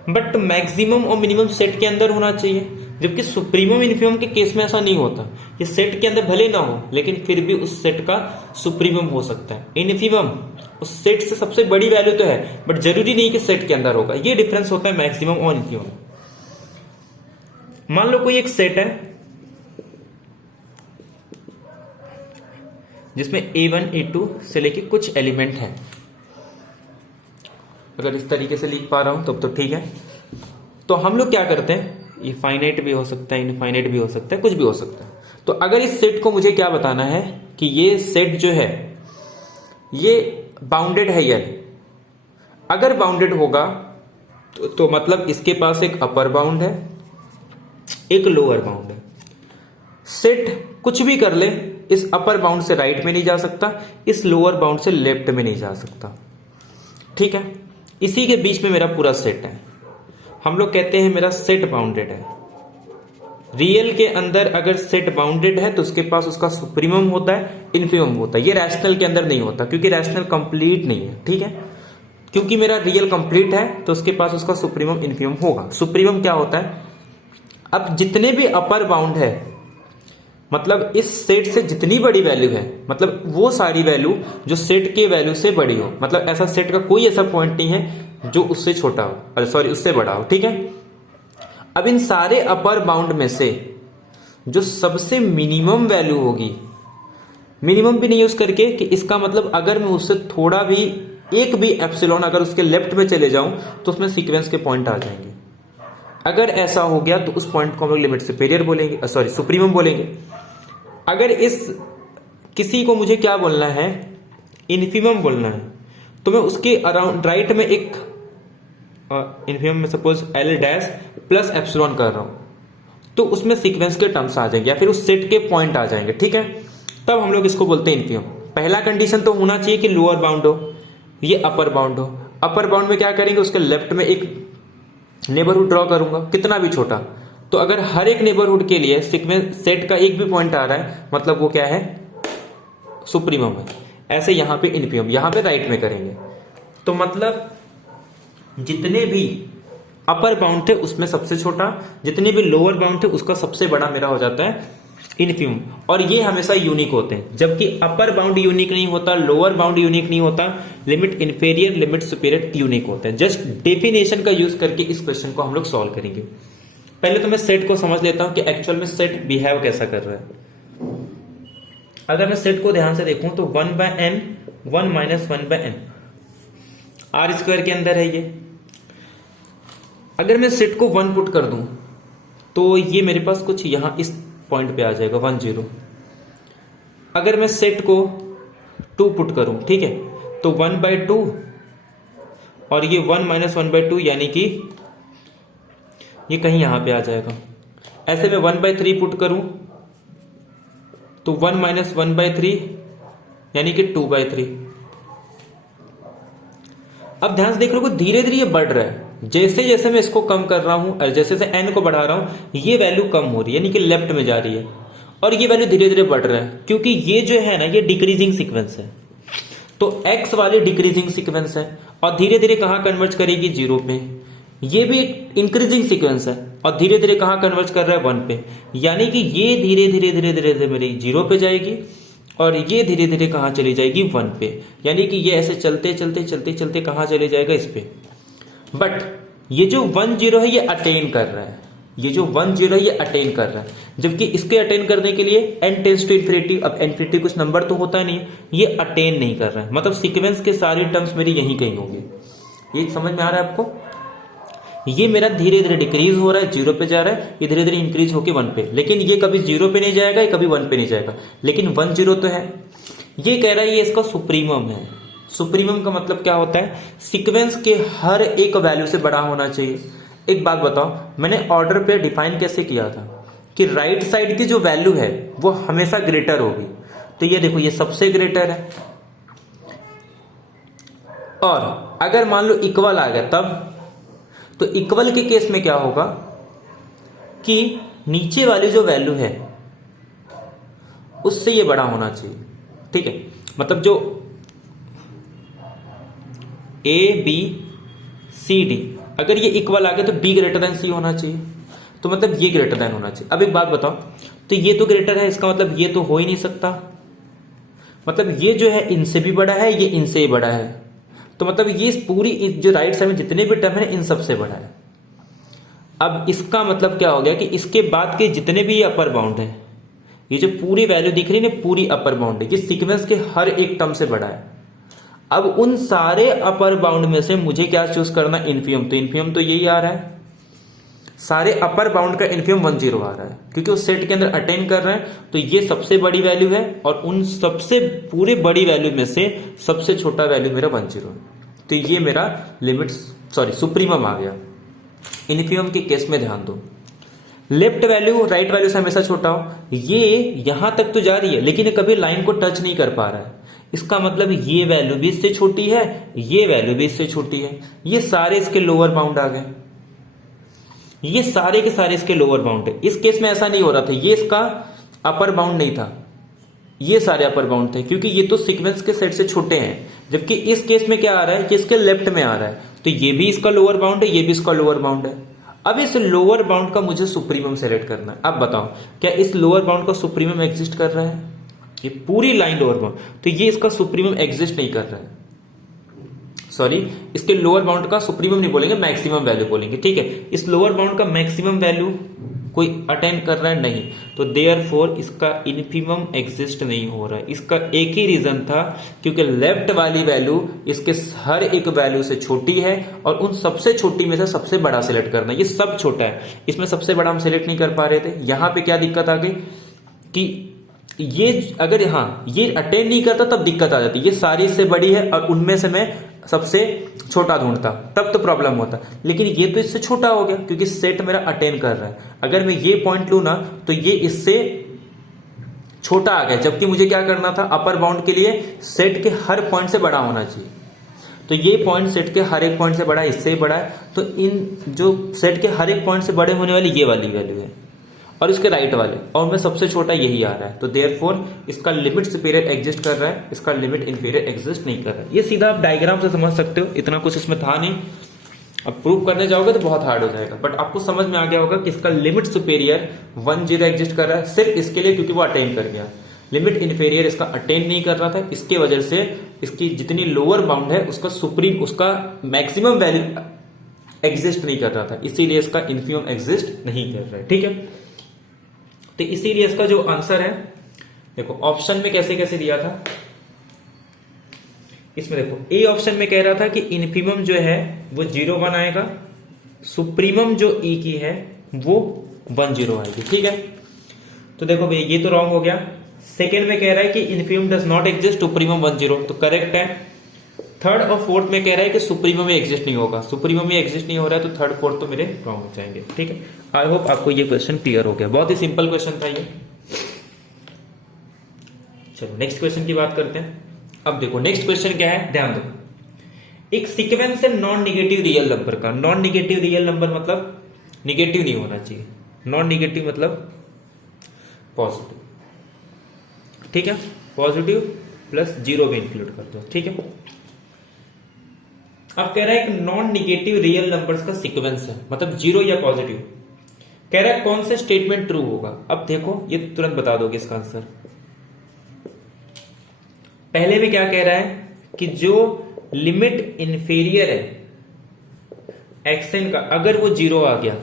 बट मैक्सिमम और मिनिमम सेट के अंदर होना चाहिए, जबकि सुप्रीमम इन्फीमम के केस में ऐसा नहीं होता। ये सेट के अंदर भले ना हो, लेकिन फिर भी उस सेट का सुप्रीमम हो सकता है। इन्फीमम उस सेट से सबसे बड़ी वैल्यू तो है, बट जरूरी नहीं कि सेट के अंदर होगा। ये डिफरेंस होता है मैक्सिमम और इन्फीमम। मान लो कोई एक सेट है जिसमें A1 A2 से लेके कुछ एलिमेंट है। अगर इस तरीके से लिख पा रहा हूं तब तो ठीक है। तो हम लोग क्या करते हैं, ये फाइनाइट भी हो सकता है, इनफाइनाइट भी हो सकता है, कुछ भी हो सकता है। तो अगर इस सेट को मुझे क्या बताना है कि ये सेट जो है ये बाउंडेड है या नहीं। अगर बाउंडेड होगा तो मतलब इसके पास एक अपर बाउंड है, एक लोअर बाउंड है। सेट कुछ भी कर ले, इस अपर बाउंड से राइट में नहीं जा सकता, इस लोअर बाउंड से लेफ्ट में नहीं जा सकता, ठीक है। इसी के बीच में मेरा पूरा सेट है। हम लोग कहते हैं मेरा सेट बाउंडेड है। रियल के अंदर अगर सेट बाउंडेड है तो उसके पास उसका सुप्रीमम होता है, इन्फीमम होता है। ये रैशनल के अंदर नहीं होता, क्योंकि रैशनल कंप्लीट नहीं है, ठीक है। क्योंकि मेरा रियल कंप्लीट है तो उसके पास उसका सुप्रीमम इन्फीमम होगा। सुप्रीमम क्या होता है? अब जितने भी अपर बाउंड है, मतलब इस सेट से जितनी बड़ी वैल्यू है, मतलब वो सारी वैल्यू जो सेट के वैल्यू से बड़ी हो। मतलब ऐसा सेट का कोई ऐसा पॉइंट नहीं है जो उससे छोटा हो, अरे सॉरी उससे बड़ा हो, ठीक है। अब इन सारे अपर बाउंड में से जो सबसे मिनिमम वैल्यू होगी, मिनिमम भी नहीं यूज करके कि इसका मतलब अगर मैं उससे थोड़ा भी एक भी एप्सिलॉन अगर उसके लेफ्ट में चले जाऊं तो उसमें सीक्वेंस के पॉइंट आ जाएंगे। अगर ऐसा हो गया तो उस पॉइंट को हम लोग लिमिट सुपेरियर बोलेंगे, सॉरी सुप्रीमम बोलेंगे। अगर इस किसी को मुझे क्या बोलना है, इन्फीमम बोलना है, तो मैं उसके अराउंड राइट में एक इन्फीमम में suppose L dash plus epsilon कर रहा हूं, तो उसमें सीक्वेंस के टर्म्स आ जाएंगे या फिर उस सेट के पॉइंट आ जाएंगे, ठीक है। तब हम लोग इसको बोलते हैं इन्फीमम। पहला कंडीशन तो होना चाहिए कि लोअर बाउंड हो, ये अपर बाउंड हो। अपर बाउंड में क्या करेंगे, उसके लेफ्ट में एक नेबरहुड ड्रॉ करूंगा, कितना भी छोटा। तो अगर हर एक नेबरहुड के लिए सीक्वेंस सेट का एक भी पॉइंट आ रहा है, मतलब वो क्या है, सुप्रीमम है। ऐसे यहां पे इन्फीमम, यहां पे राइट में करेंगे। तो मतलब जितने भी अपर बाउंड थे उसमें सबसे छोटा, जितने भी लोअर बाउंड थे उसका सबसे बड़ा मेरा हो जाता है इन्फिमम। और ये हमेशा यूनिक होते हैं, जबकि अपर बाउंड यूनिक नहीं होता, लोअर बाउंड यूनिक नहीं होता, limit inferior limit superior unique होते हैं। जस्ट डेफिनेशन का यूज करके इस क्वेश्चन को हम लोग सॉल्व करेंगे। पहले तो मैं सेट को समझ लेता हूं कि एक्चुअल में सेट बिहेव कैसा कर रहा है। अगर मैं सेट को ध्यान से देखूं तो 1/n 1 - 1/n आर स्क्वायर के अंदर है ये। अगर मैं सेट को 1 पुट कर दूं तो ये मेरे पास कुछ यहां इस पॉइंट पे आ जाएगा 1 0। अगर मैं सेट को 2 पुट करूं, ठीक है, तो 1/2 और ये 1 - 1/2 यानी कि ये कहीं यहां पे आ जाएगा। ऐसे में 1/3 पुट करूं तो 1 - 1/3 यानी कि 2/3। अब ध्यान से देख रहे हो, धीरे धीरे ये बढ़ रहा है। जैसे जैसे मैं इसको कम कर रहा हूं और जैसे जैसे n को बढ़ा रहा हूं ये वैल्यू कम हो रही है, यानी कि लेफ्ट में जा रही है, और ये वैल्यू धीरे धीरे बढ़ रहा है, क्योंकि ये जो है ना ये डिक्रीजिंग सीक्वेंस है। तो x वाले डिक्रीजिंग सीक्वेंस है और धीरे धीरे कहां कन्वर्ज करेगी 0 पे। ये भी इंक्रीजिंग सीक्वेंस है और धीरे धीरे कहां कन्वर्ज कर रहा है 1 पे, यानी कि ये धीरे धीरे धीरे धीरे धीरे मेरी 0 पे जाएगी और ये धीरे धीरे कहां चली जाएगी 1 पे, यानी कि ये ऐसे चलते चलते चलते चलते कहां चले जाएगा इस पे। बट ये जो 1 0 है ये अटेन कर रहा है, ये जो 1 0 है ये अटेन कर रहा है, जबकि इसके अटेन करने के लिए n टेंड्स टू इन्फिनिटी, अब इन्फिनिटी कुछ नंबर तो होता नहीं है, ये अटेन नहीं कर रहा है। मतलब सीक्वेंस के सारे टर्म्स मेरी यहीं कहीं होंगे। ये समझ में आ रहा है आपको? ये मेरा धीरे धीरे डिक्रीज हो रहा है, 0 पे जा रहा है, ये धीरे धीरे इंक्रीज होके 1 पे, लेकिन ये कभी 0 पे नहीं जाएगा, ये कभी 1 पे नहीं जाएगा, लेकिन 1 0 तो है। ये कह रहा है ये इसका सुप्रीमम है। सुप्रीमम का मतलब क्या होता है? सीक्वेंस के हर एक वैल्यू से बड़ा होना चाहिए। एक बात बताओ, मैंने ऑर्डर पे डिफाइन कैसे किया था कि राइट साइड की जो वैल्यू है वो हमेशा ग्रेटर होगी। तो ये देखो, ये सबसे ग्रेटर है। और अगर मान लो इक्वल आ गया तब, तो इक्वल के केस में क्या होगा कि नीचे वाली जो वैल्यू है उससे ये बड़ा होना चाहिए, ठीक है। मतलब जो A B C D, अगर ये इक्वल आ गया तो D ग्रेटर देन C होना चाहिए, तो मतलब ये ग्रेटर देन होना चाहिए। अब एक बात बताओ, तो ये तो ग्रेटर है, इसका मतलब ये तो हो ही नहीं सकता, मतलब ये जो है इनसे भी बड़ा है, ये इनसे ही बड़ा है, तो मतलब ये पूरी जो राइट साइड में जितने भी टर्म है इन सबसे बड़ा है। अब इसका मतलब क्या हो गया कि इसके बाद के जितने भी ये अपर बाउंड है, ये जो पूरी वैल्यू दिख रही है ना, पूरी अपर बाउंड है, ये सीक्वेंस के हर एक टर्म से बड़ा है। अब उन सारे अपर बाउंड में से मुझे क्या चूज करना? इन्फिमम। तो इन्फिमम तो यही आ रहा है, सारे अपर बाउंड का इन्फिमम 1 0 आ रहा है, क्योंकि उस सेट के अंदर अटेन कर रहे हैं। तो ये सबसे बड़ी वैल्यू है और उन सबसे पूरी बड़ी वैल्यू में से सबसे छोटा वैल्यू मेरा 1 0 है। तो ये मेरा सुप्रीमम आ गया। इन्फिमम के केस में ध्यान दो, लेफ्ट वैल्यू राइट वैल्यू से हमेशा छोटा हो। ये यहां तक तो जा रही है लेकिन कभी लाइन को टच नहीं कर पा रहा है, इसका मतलब ये वैल्यू भी इससे छोटी है, ये वैल्यू भी इससे छोटी है। ये सारे इसके लोअर बाउंड आ गए, ये सारे के सारे इसके लोअर बाउंड है। इस केस में ऐसा नहीं हो रहा था, ये इसका अपर बाउंड नहीं था, ये सारे अपर बाउंड थे, क्योंकि ये तो सीक्वेंस के सेट से छोटे हैं। जबकि इस केस में क्या आ रहा है कि इसके लेफ्ट में आ रहा है, तो ये भी इसका लोअर बाउंड है, ये भी इसका लोअर बाउंड है। अब इस लोअर बाउंड का मुझे सुप्रीमम सेलेक्ट करना है। अब बताओ, क्या इस लोअर बाउंड का सुप्रीमम एग्जिस्ट कर रहा है? ये पूरी लाइन लोअर बाउंड, तो ये इसका सुप्रीमम एग्जिस्ट नहीं कर रहा है। सॉरी, इसके लोअर बाउंड का सुप्रीमम नहीं बोलेंगे, मैक्सिमम वैल्यू बोलेंगे, ठीक है। इस लोअर बाउंड का मैक्सिमम वैल्यू कोई अटेंड कर रहा है? नहीं, तो देयरफॉर इसका इन्फिमम एग्जिस्ट नहीं हो रहा है। इसका एक ही रीजन था, क्योंकि लेफ्ट वाली वैल्यू इसके हर एक वैल्यू से छोटी है और उन सबसे छोटी में से सबसे बड़ा सिलेक्ट करना है। ये सब छोटा है, इसमें सबसे बड़ा हम सिलेक्ट नहीं कर पा रहे थे। यहां पे क्या दिक्कत आ गई कि ये अगर ये अटेंड नहीं करता तब दिक्कत आ जाती। ये सारी इससे बड़ी है और उनमें से मैं सबसे छोटा ढूंढता, तब तो प्रॉब्लम होता। लेकिन ये तो इससे छोटा हो गया क्योंकि सेट मेरा अटेंड कर रहा है। अगर मैं ये पॉइंट लू ना तो ये इससे छोटा आ गया, जबकि मुझे क्या करना था? अपर बाउंड के लिए सेट के हर पॉइंट से बड़ा होना चाहिए। तो ये पॉइंट सेट के हर एक पॉइंट से बड़ा है, इससे बड़ा है, तो इन जो सेट के हर एक पॉइंट से बड़े होने वाली ये वाली वैल्यू है और इसके राइट वाले, और में सबसे छोटा यही आ रहा है। तो देयरफॉर इसका लिमिट सुपीरियर एग्जिस्ट कर रहा है, इसका लिमिट इंफीरियर एग्जिस्ट नहीं कर रहा है। ये सीधा आप डायग्राम से समझ सकते हो, इतना कुछ इसमें था नहीं। अब प्रूव करने जाओगे तो बहुत हार्ड हो जाएगा, बट आपको समझ में आ गया होगा कि इसका लिमिट सुपेरियर 10 एग्जिस्ट कर रहा है सिर्फ इसके लिए क्योंकि वो अटेन कर गया। लिमिट इन्फेरियर इसका अटेन नहीं कर रहा था, इसके वजह से इसकी जितनी लोअर बाउंड है उसका मैक्सिमम वैल्यू एग्जिस्ट नहीं कर रहा था, इसीलिए इसका इन्फिमम एग्जिस्ट नहीं कर रहा है। ठीक है, तो इसीलिए इसका जो आंसर है, देखो ऑप्शन में कैसे कैसे दिया था, इसमें देखो ए ऑप्शन में कह रहा था कि इन्फिमम जो है वो 0 1 आएगा, सुप्रीमम जो ई की है वो 1 0 आएगी। ठीक है, तो देखो भाई ये तो रॉन्ग हो गया। सेकेंड में कह रहा है कि infimum does not exist, supremum 1 0, तो करेक्ट है। थर्ड और फोर्थ में कह रहा है कि सुप्रीमम में एग्जिस्ट नहीं होगा, सुप्रीमम में एग्जिस्ट नहीं हो रहा है, तो थर्ड फोर्थ तो मेरे रॉन्ग हो जाएंगे। ठीक है, आई होप आपको ये क्वेश्चन क्लियर हो गया, बहुत ही सिंपल क्वेश्चन था ये। चलो नेक्स्ट क्वेश्चन की बात करते हैं। अब देखो नेक्स्ट क्वेश्चन क्या है, ध्यान दो। एक सीक्वेंस है नॉन निगेटिव रियल नंबर का। नॉन निगेटिव रियल नंबर मतलब निगेटिव नहीं होना चाहिए, नॉन निगेटिव मतलब पॉजिटिव। ठीक है, पॉजिटिव प्लस 0 भी इंक्लूड कर दो। ठीक है, अब कह रहा है एक नॉन निगेटिव रियल नंबर्स का सीक्वेंस है, मतलब 0 या पॉजिटिव। कह रहा है कौन से स्टेटमेंट ट्रू होगा। अब देखो ये तुरंत बता दोगे इसका आंसर। पहले में क्या कह रहा है कि जो लिमिट इन्फेरियर है एक्सएन का, अगर वो 0 आ गया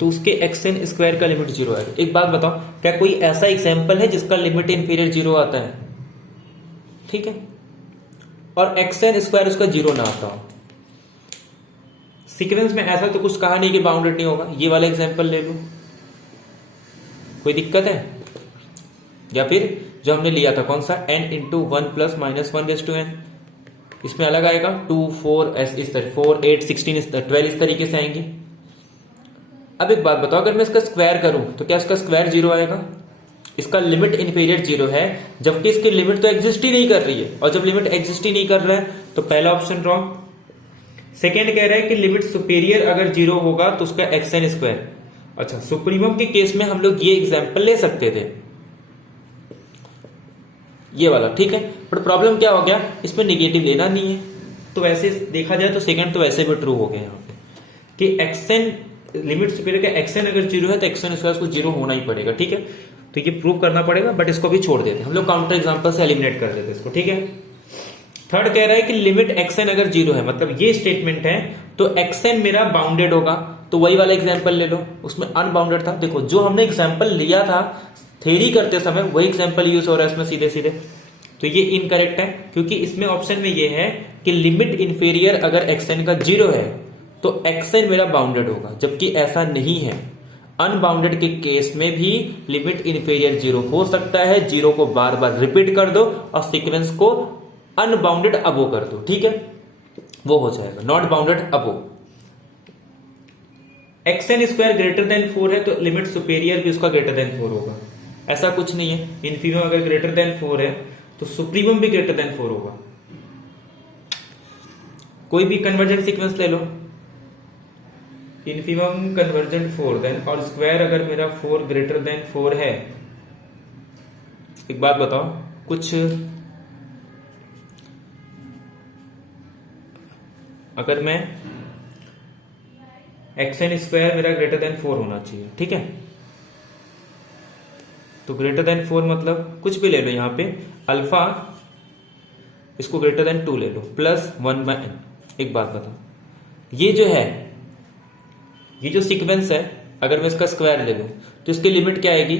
तो उसके एक्सएन स्क्वायर का लिमिट 0 आएगा। एक बात बताओ, क्या कोई ऐसा एग्जाम्पल है जिसका लिमिट इन्फीरियर 0 आता है? ठीक है, और एक्सएन स्क्वायर उसका 0 ना आता हो। सीक्वेंस में ऐसा तो कुछ कहा नहीं कि बाउंडेड नहीं होगा। ये वाला एग्जाम्पल ले लो, कोई दिक्कत है? या फिर जो हमने लिया था कौन सा, n into 1 plus minus 1/n, इसमें अलग आएगा 2 4 इस तरह 4 8 16 12 इस तरीके से आएंगे। अब एक बात बताओ, अगर मैं इसका स्क्वायर करूं तो क्या इसका स्क्वायर 0 आएगा? इसका लिमिट इन्फीरियर 0 है, जबकि इसकी लिमिट तो एग्जिस्ट ही नहीं कर रही है, और जब लिमिट एग्जिस्ट ही नहीं कर रहा है तो पहला ऑप्शन रॉन्ग। सेकेंड कह रहा है कि लिमिट सुपेरियर अगर 0 होगा तो उसका एक्सएन स्क्वायर। अच्छा, सुप्रीमम के केस में हम लोग ये एग्जाम्पल ले सकते थे, ये वाला। ठीक है, बट प्रॉब्लम क्या हो गया, इसमें निगेटिव लेना नहीं है। तो वैसे देखा जाए तो सेकंड तो वैसे भी ट्रू हो गया यहाँ पे कि एक्सएन लिमिट सुपीरियर का एक्सएन अगर 0 है तो एक्सएन स्क्वायर को 0 होना ही पड़ेगा। ठीक है, तो ये प्रूव करना पड़ेगा, बट इसको भी छोड़ देते हम लोग, काउंटर एग्जांपल से एलिमिनेट कर देते इसको। ठीक है, थर्ड कह रहा है कि लिमिट एक्सएन अगर 0 है, मतलब ये स्टेटमेंट है, तो एक्सएन मेरा बाउंडेड होगा। तो वही वाला एग्जाम्पल ले लो, उसमें अनबाउंडेड था। देखो जो हमने एग्जाम्पल लिया था थ्योरी करते समय वही एग्जाम्पल यूज हो रहा है इसमें सीधे सीधे, तो ये इनकरेक्ट है, क्योंकि इसमें ऑप्शन में ये है कि लिमिट इन्फीरियर अगर एक्सएन का 0 है तो एक्सएन मेरा बाउंडेड होगा, जबकि ऐसा नहीं है। अनबाउंडेड के केस में भी लिमिट इन्फीरियर 0 हो सकता है। 0 को बार बार रिपीट कर दो और सीक्वेंस को अनबाउंडेड अबो कर दो। ठीक है, वो हो जाएगा not bounded above. Xn square greater than 4 है तो लिमिट सुपेरियर भी उसका ग्रेटर देन 4 होगा। ऐसा कुछ नहीं है, इन्फीमम अगर ग्रेटर देन 4 है तो सुप्रीमम भी ग्रेटर देन 4 होगा। कोई भी कन्वर्जेंट सीक्वेंस ले लो, इन्फीमम कन्वर्जेंट 4 देन, और स्क्वायर अगर मेरा 4 ग्रेटर देन 4 है। एक बात बताओ, कुछ अगर मैं एक्सएन स्क्वायर मेरा ग्रेटर देन 4 होना चाहिए। ठीक है, तो ग्रेटर देन 4 मतलब कुछ भी ले लो, यहां पे अल्फा इसको ग्रेटर देन 2 ले लो प्लस 1/n। एक बात बताओ, ये जो है, ये जो सीक्वेंस है, अगर मैं इसका स्क्वायर ले लूं तो इसकी लिमिट क्या आएगी,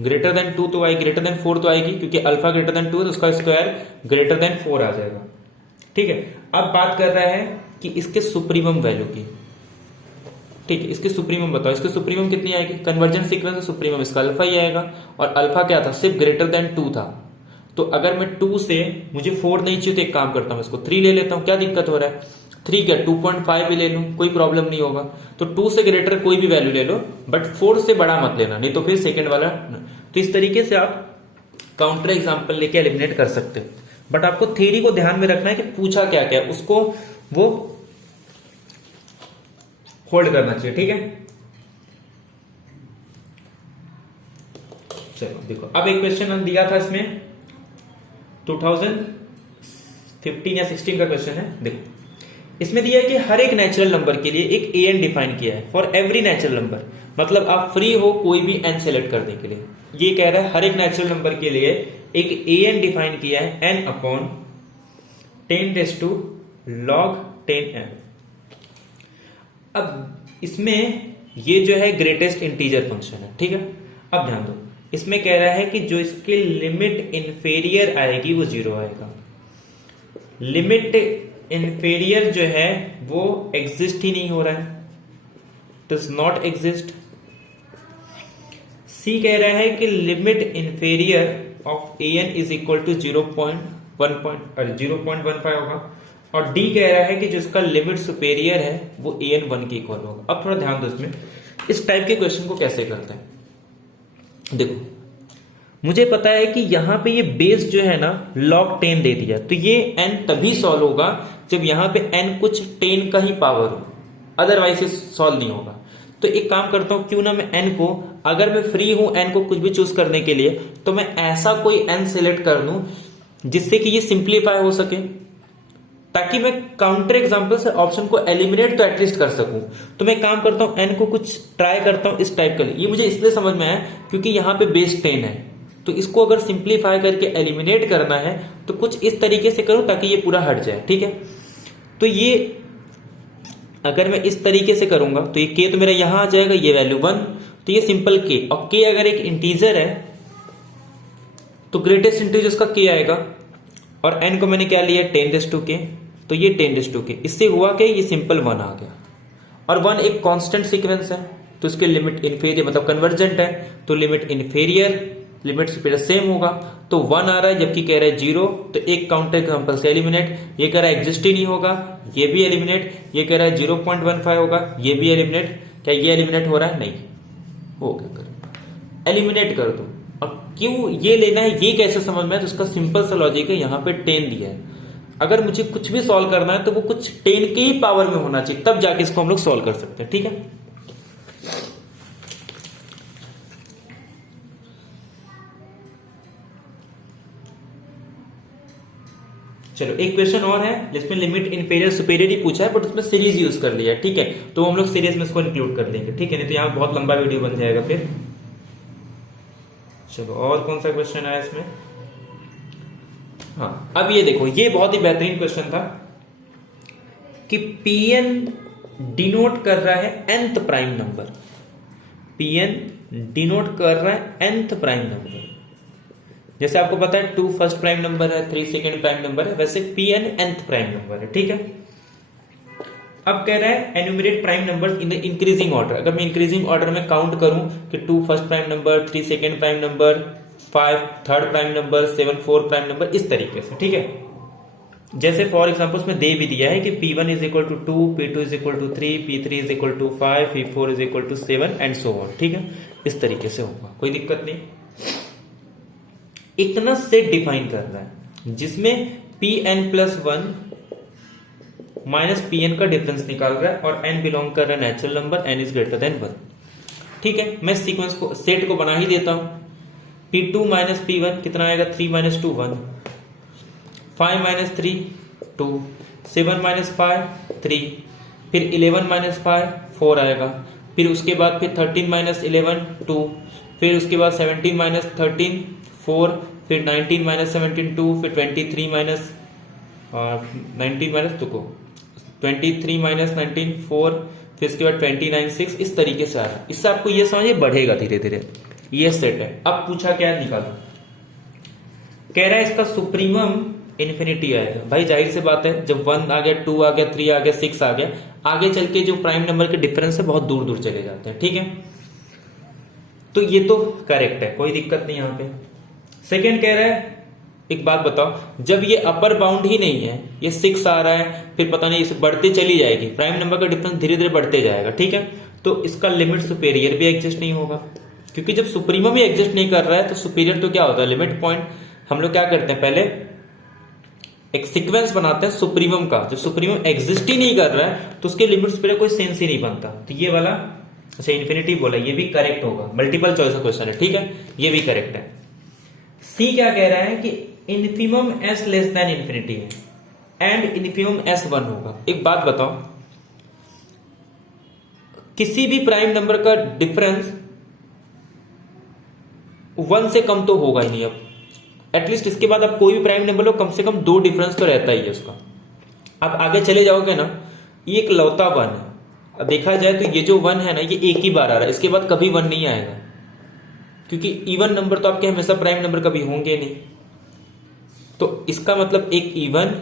ग्रेटर देन 2 तो आएगी, ग्रेटर देन 4 तो आएगी, क्योंकि अल्फा ग्रेटर देन 2 है तो उसका स्क्वायर ग्रेटर देन 4 आ जाएगा। ठीक है, अब बात कर रहा है कि इसके सुप्रीमम वैल्यू की। ठीक है, इसकी सुप्रीमम बताओ, इसकी सुप्रीमम कितनी आएगी? कन्वर्जेंट सीक्वेंस है, सुप्रीमम इसका अल्फा ही आएगा, और अल्फा क्या था, सिर्फ ग्रेटर देन 2 था। तो अगर मैं 2 से, मुझे 4 नहीं चाहिए तो एक काम करता हूं, इसको 3 ले लेता हूं। क्या दिक्कत हो रहा है? 3 क्या 2.5 भी ले लूं, कोई प्रॉब्लम नहीं होगा। तो 2 से ग्रेटर कोई भी वैल्यू ले लो, बट 4 से बड़ा मत लेना, नहीं तो फिर सेकेंड वाला। तो इस तरीके से आप काउंटर एग्जाम्पल लेके एलिमिनेट कर सकते हो, बट आपको थ्योरी को ध्यान में रखना है कि पूछा क्या क्या, उसको वो होल्ड करना चाहिए। ठीक है, चलो देखो, अब एक क्वेश्चन दिया था इसमें 2015 या 16 का क्वेश्चन है। देखो, इसमें दिया है कि हर एक नेचुरल नंबर के लिए एक ए एन डिफाइन किया है फॉर एवरी नेचुरल नंबर, मतलब आप फ्री हो कोई भी एन सेलेक्ट करने के लिए। ये कह रहा है हर एक नेचुरल नंबर के लिए एक ए एन डिफाइन किया है एन अपॉन 10 log 10n। अब इसमें ये जो है ग्रेटेस्ट इंटीजर फंक्शन है, ठीक है। अब ध्यान दो, इसमें कह रहा है कि जो इसकी लिमिट इंफेरियर आएगी वो 0 आएगा। लिमिट इंफेरियर जो है वो एग्जिस्ट ही नहीं हो रहा है, डज नॉट एग्जिस्ट। सी कह रहा है कि limit inferior of A N is equal to 0.15 होगा, और डी कह रहा है कि जो इसका लिमिट सुपेरियर है वो ए एन 1 के इक्वल होगा। अब थोड़ा ध्यान दो, इसमें इस टाइप के क्वेश्चन को कैसे करते हैं। देखो, मुझे पता है कि यहां पे ये बेस जो है ना log 10 दे दिया, तो ये n तभी सॉल्व होगा जब यहां पे n कुछ 10 का ही पावर हो, अदरवाइज ये सॉल्व नहीं होगा। तो एक काम करता हूं, क्यों ना मैं n को, अगर मैं फ्री हूं n को कुछ भी चूज करने के लिए, तो मैं ऐसा कोई n सिलेक्ट कर दूं जिससे कि ये सिंप्लीफाई हो सके, ताकि मैं काउंटर एग्जांपल से ऑप्शन को एलिमिनेट तो एटलीस्ट कर सकूं। तो मैं काम करता हूं n को कुछ ट्राई करता हूं इस टाइप का। ये मुझे इसलिए समझ में आया क्योंकि यहां पे बेस 10 है, तो इसको अगर सिंप्लीफाई करके एलिमिनेट करना है तो कुछ इस तरीके से करूं ताकि ये पूरा हट जाए, ठीक है। तो ये अगर मैं इस तरीके से करूंगा तो ये k तो मेरा यहां आ जाएगा, ये वैल्यू 1, तो ये सिंपल k, और k अगर एक इंटीजर है तो ग्रेटेस्ट इंटीजर उसका k आएगा, और n को मैंने क्या लिया 10k, तो ये 10k। इससे हुआ कि ये सिंपल 1 आ गया, और 1 एक कांस्टेंट सीक्वेंस है तो इसके लिमिट इनफेरियर मतलब कन्वर्जेंट है, तो limit inferior limit superior same होगा। तो 1 आ रहा है जबकि कह रहा है 0, तो एक काउंटर एग्जांपल से एलिमिनेट। ये कह रहा है एग्जिस्ट ही नहीं होगा, ये भी एलिमिनेट। ये कह रहा है 0.15 होगा, ये भी एलिमिनेट। क्या ये एलिमिनेट हो रहा है? नहीं हो गया, कर एलिमिनेट कर दो। और क्यों ये लेना है ये कैसे समझ में है, तो उसका सिंपल सा लॉजिक है, यहाँ पे 10 दिया है, अगर मुझे कुछ भी सॉल्व करना है तो वो कुछ 10 के ही पावर में होना चाहिए, तब जाके इसको हम लोग सॉल्व कर सकते हैं, ठीक है। चलो एक क्वेश्चन और है जिसमें लिमिट इनफेरियर सुपेरियर ही पूछा है, बट उसमें सीरीज यूज कर लिया है, ठीक है। तो हम लोग सीरीज में इसको इंक्लूड कर लेंगे, ठीक है, नहीं तो यहाँ बहुत लंबा वीडियो बन जाएगा फिर। चलो और कौन सा क्वेश्चन आया इसमें? हाँ, अब ये देखो, ये बहुत ही बेहतरीन क्वेश्चन था कि Pn डिनोट कर रहा है nth prime number. Pn denote कर रहा है nth प्राइम नंबर। जैसे आपको पता है 2 फर्स्ट प्राइम नंबर है, 3 सेकंड प्राइम नंबर है, वैसे Pn nth प्राइम नंबर है, ठीक है। अब कह रहा है enumerate prime numbers in the increasing order. अगर मैं इंक्रीजिंग ऑर्डर में काउंट करूं कि 2 first prime number, 3 second prime number, 5 third prime number, 7 fourth prime number, इस तरीके से, ठीक है। जैसे फॉर एग्जांपल उसमें दे भी दिया है कि P1 is equal to 2, P2 is equal to 3, P3 is equal to 5, P4 is equal to 7 and so on, ठीक है। इस तरीके से होगा, कोई दिक्कत नहीं। इतना सेट डिफाइन कर रहा है जिसमें Pn+1 माइनस Pn का डिफरेंस निकाल रहा है, और n बिलोंग कर रहा है natural number, n is greater than 1, ठीक है। मैं सीक्वेंस को सेट को बना ही देता हूं। P2 माइनस P1 कितना आएगा? 3 माइनस 2 1, 5 माइनस 3 2, 7 माइनस 5 3, फिर 11 माइनस 5 4 आएगा, फिर उसके बाद फिर 13 माइनस 11 2, फिर उसके बाद 17 माइनस 13 4, फिर 19 माइनस 17 2, फिर 23 माइनस 19 माइनस 23 माइनस 19 4, फिर इसके बाद 29 6, इस तरीके से आ रहा है। इससे आपको ये समझिए बढ़ेगा धीरे धीरे, ये सेट है। अब पूछा क्या निकालो, कह रहा है इसका सुप्रीमम इन्फिनिटी आएगा। भाई जाहिर सी बात है, जब 1 आ गया, 2 आ गया, 3 आ गया, 6 आ गया, आगे चल के जो प्राइम नंबर के डिफरेंस है बहुत दूर दूर चले जाते हैं, ठीक है। तो ये तो करेक्ट है, कोई दिक्कत नहीं यहाँ पे। सेकेंड कह रहा है, एक बात बताओ, जब ये अपर बाउंड ही नहीं है, ये 6 आ रहा है, फिर पता नहीं इसे बढ़ते चली जाएगी, प्राइम नंबर का डिफरेंस धीरे धीरे बढ़ते जाएगा, ठीक है। तो इसका लिमिट सुपेरियर भी एग्जिस्ट नहीं होगा, क्योंकि जब सुप्रीमम ही एग्जिस्ट नहीं कर रहा है तो सुपेरियर तो क्या होता है? Limit point. हम लोग क्या करते हैं, पहले एक सीक्वेंस बनाते हैं सुप्रीमम का। जब सुप्रीमम एग्जिस्ट ही नहीं कर रहा है तो उसके लिमिट सुपेरियर कोई सेंस ही नहीं बनता। तो ये वाला, अच्छा इन्फिनिटी बोला, ये भी करेक्ट होगा, मल्टीपल चॉइस का क्वेश्चन है, ठीक है, ये भी करेक्ट है। सी क्या कह रहा है कि infimum S less than infinity है। एंड इन्फिमम S1 होगा। एक बात बताओ, किसी भी प्राइम नंबर का डिफरेंस 1 से कम तो होगा ही नहीं। अब एटलीस्ट इसके बाद आप कोई भी प्राइम नंबर लो, कम से कम 2 डिफरेंस तो रहता ही है उसका। आप आगे चले जाओगे ना, ये एक लौता 1 है। अब देखा जाए तो ये जो 1 है ना, ये एक ही बार आ रहा है, इसके बाद कभी 1 नहीं आएगा, क्योंकि इवन नंबर तो आपके हमेशा प्राइम नंबर कभी होंगे नहीं। तो इसका मतलब एक इवन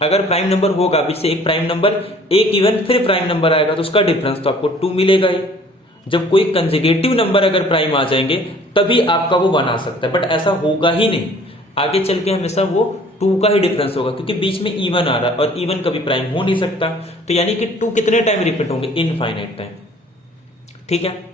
अगर प्राइम नंबर होगा, अभी से एक प्राइम नंबर, एक इवन, फिर प्राइम नंबर आएगा, तो उसका डिफरेंस तो आपको 2 मिलेगा ही। जब कोई कंसेक्यूटिव नंबर अगर प्राइम आ जाएंगे तभी आपका वो 1 आ सकता है, बट ऐसा होगा ही नहीं। आगे चल के हमेशा वो 2 का ही डिफरेंस होगा, क्योंकि बीच में इवन आ रहा है और इवन कभी प्राइम हो नहीं सकता। तो यानी कि 2 कितने टाइम रिपीट होंगे? Infinite time. ठीक है,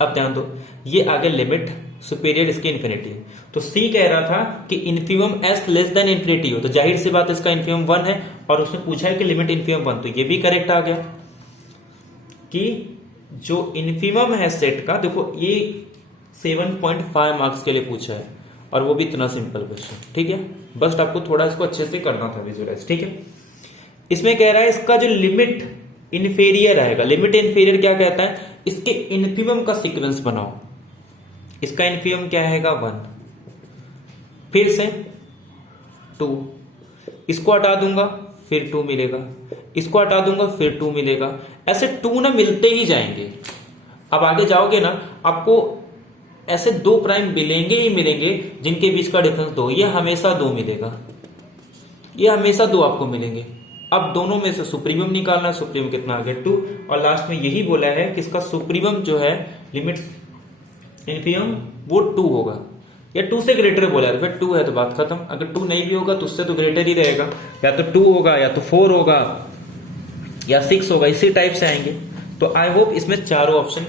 अब ध्यान दो, ये आगे लिमिट सुपीरियर इसकी इन्फिनिटी है। तो सी कह रहा था कि infimum S less than infinity हो, तो जाहिर सी बात इसका इन्फिमम 1 है, और उसने पूछा है कि लिमिट इन्फिमम 1, तो ये भी करेक्ट आ गया कि जो इन्फिमम है सेट का, देखो ये 7.5 मार्क्स के लिए पूछा है, और वो भी इतना सिंपल क्वेश्चन। ठीक है, बस आपको थोड़ा इसको अच्छे से करना था विजुअलाइज। ठीक है, इसमें कह रहा है इसका जो लिमिट इन्फीरियर आएगा। लिमिट इन्फीरियर क्या कहता है? इसके इन्फिमम का सीक्वेंस बनाओ। इसका इन्फिमम क्या आएगा? 1, फिर से 2, इसको हटा दूंगा फिर 2 मिलेगा, इसको हटा दूंगा फिर 2 मिलेगा, ऐसे 2 ना मिलते ही जाएंगे। अब आगे जाओगे ना, आपको ऐसे 2 प्राइम मिलेंगे ही मिलेंगे जिनके बीच का डिफरेंस 2, ये हमेशा 2 मिलेगा, ये हमेशा 2 आपको मिलेंगे। अब दोनों में से सुप्रीमम निकालना, सुप्रीमम कितना आ गया? 2, और लास्ट में यही बोला है कि इसका सुप्रीमम जो है लिमिट इन्फिमम वो 2 होगा, या 2 से ग्रेटर बोला है, फिर 2 है तो बात खत्म। अगर 2 नहीं भी होगा तो उससे तो ग्रेटर ही रहेगा, या तो 2 होगा, या तो 4 होगा, या 6 होगा, इसी टाइप से आएंगे। तो आई होप इसमें चारों ऑप्शन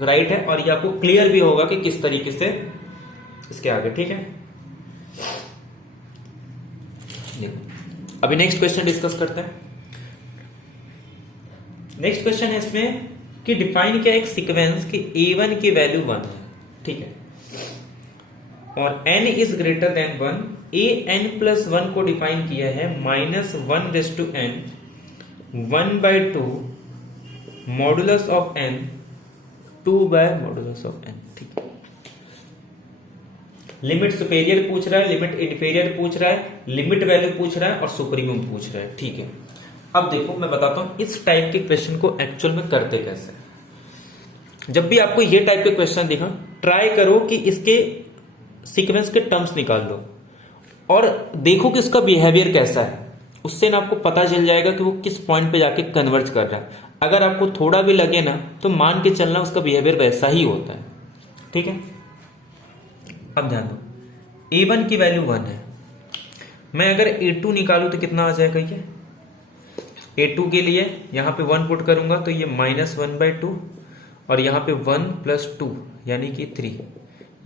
राइट है, और ये आपको क्लियर भी होगा कि किस तरीके से इसके आगे। ठीक है, अभी नेक्स्ट क्वेश्चन डिस्कस करते हैं। नेक्स्ट क्वेश्चन है इसमें कि डिफाइन किया एक सीक्वेंस कि a1 की वैल्यू 1 है। ठीक है, और n is greater than 1, an+1 को डिफाइन किया है -1n 1/2 मॉडुलस ऑफ n 2/मॉडुलस ऑफ n। ठीक है, लिमिट सुपेरियर पूछ रहा है, लिमिट इन्फीरियर पूछ रहा है, लिमिट वैल्यू पूछ रहा है, और सुप्रीमम पूछ रहा है। ठीक है, अब देखो मैं बताता हूं इस टाइप के क्वेश्चन को एक्चुअल में करते कैसे। जब भी आपको ये टाइप के क्वेश्चन दिखा, ट्राई करो कि इसके सीक्वेंस के टर्म्स निकाल लो और देखो कि इसका बिहेवियर कैसा है। उससे ना आपको पता चल जाएगा कि वो किस पॉइंट पे जाके कन्वर्ज कर रहा है। अगर आपको थोड़ा भी लगे ना, तो मान के चलना उसका बिहेवियर वैसा ही होता है। ठीक है, अब ध्यान दो, a1 की वैल्यू 1 है, मैं अगर a2 निकालू तो कितना आ जाएगा? ये a2 के लिए यहां पे 1 पुट करूंगा तो ये -1/2, और यहां पे 1 + 2 यानी कि 3,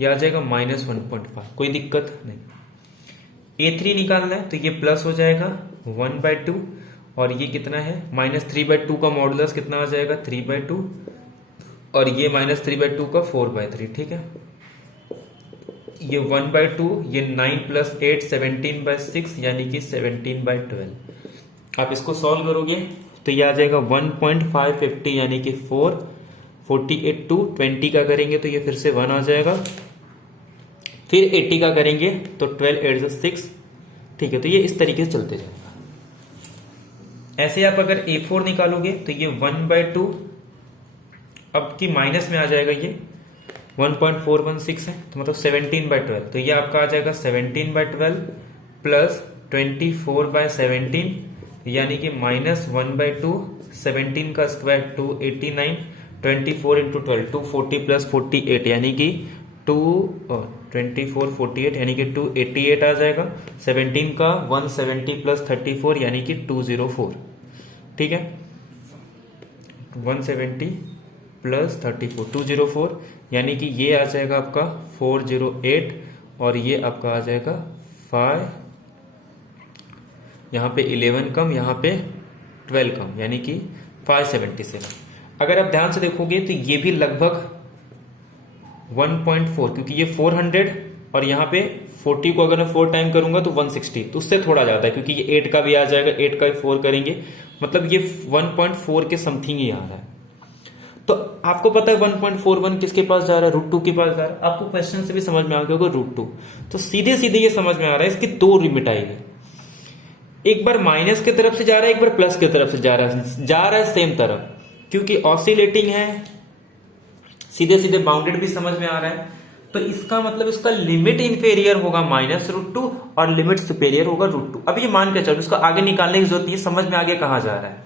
ये आ जाएगा -1.5। कोई दिक्कत नहीं। a3 निकालना है तो ये प्लस हो जाएगा 1/2, और ये कितना है? -3/2 का मॉडुलस कितना आ जाएगा? 3/2, और ये -3/2 का 4/3। ठीक है, ये 1/2, ये 9 + 8 17/6 यानी कि 17/12। आप इसको सॉल्व करोगे तो ये आ जाएगा 1.550 यानी कि 4, 48 टू 20 का करेंगे तो ये फिर से 1 आ जाएगा, फिर 80 का करेंगे तो 12 8 6। ठीक है, तो ये इस तरीके से चलते जाएगा। ऐसे आप अगर a4 निकालोगे तो ये 1/2, अब की माइनस में आ जाएगा, ये 1.416 है तो मतलब 17/12, तो ये आपका आ जाएगा 17/12 प्लस 24/17 यानी कि -1/2, 17 का स्क्वायर 289, 24 × 12 240 + 48 यानी कि 24 48 यानी कि 288 आ जाएगा। 17 का 170 + 34 यानी कि 204। ठीक है, 170 + 34 204 यानी कि ये आ जाएगा आपका 408, और ये आपका आ जाएगा 5, यहाँ पे 11 कम, यहाँ पे 12 कम यानी कि 577। अगर आप ध्यान से देखोगे तो ये भी लगभग 1.4, क्योंकि ये 400 और यहाँ पे 40 को अगर मैं 4 टाइम करूंगा तो 160, तो उससे थोड़ा ज्यादा है क्योंकि ये 8 का भी आ जाएगा, 8 का भी 4 करेंगे, मतलब ये 1.4 के समथिंग ही आ रहा है। तो आपको पता है 1.41 किसके पास जा रहा है, √2 के पास जा रहा है। आपको क्वेश्चन से भी समझ में आ गया होगा √2, तो सीधे सीधे ये समझ में आ रहा है इसकी दो लिमिट आएगी, एक बार माइनस की तरफ से जा रहा है, एक बार प्लस की तरफ से जा रहा है सेम तरफ, क्योंकि ऑसिलेटिंग है, सीधे सीधे बाउंडेड भी समझ में आ रहा है। तो इसका मतलब इसका लिमिट इंफेरियर होगा -√2 और लिमिट सुपेरियर होगा √2। अब ये मान के चलो, इसको आगे निकालने की जरूरत नहीं है, समझ में आगे कहां जा रहा है।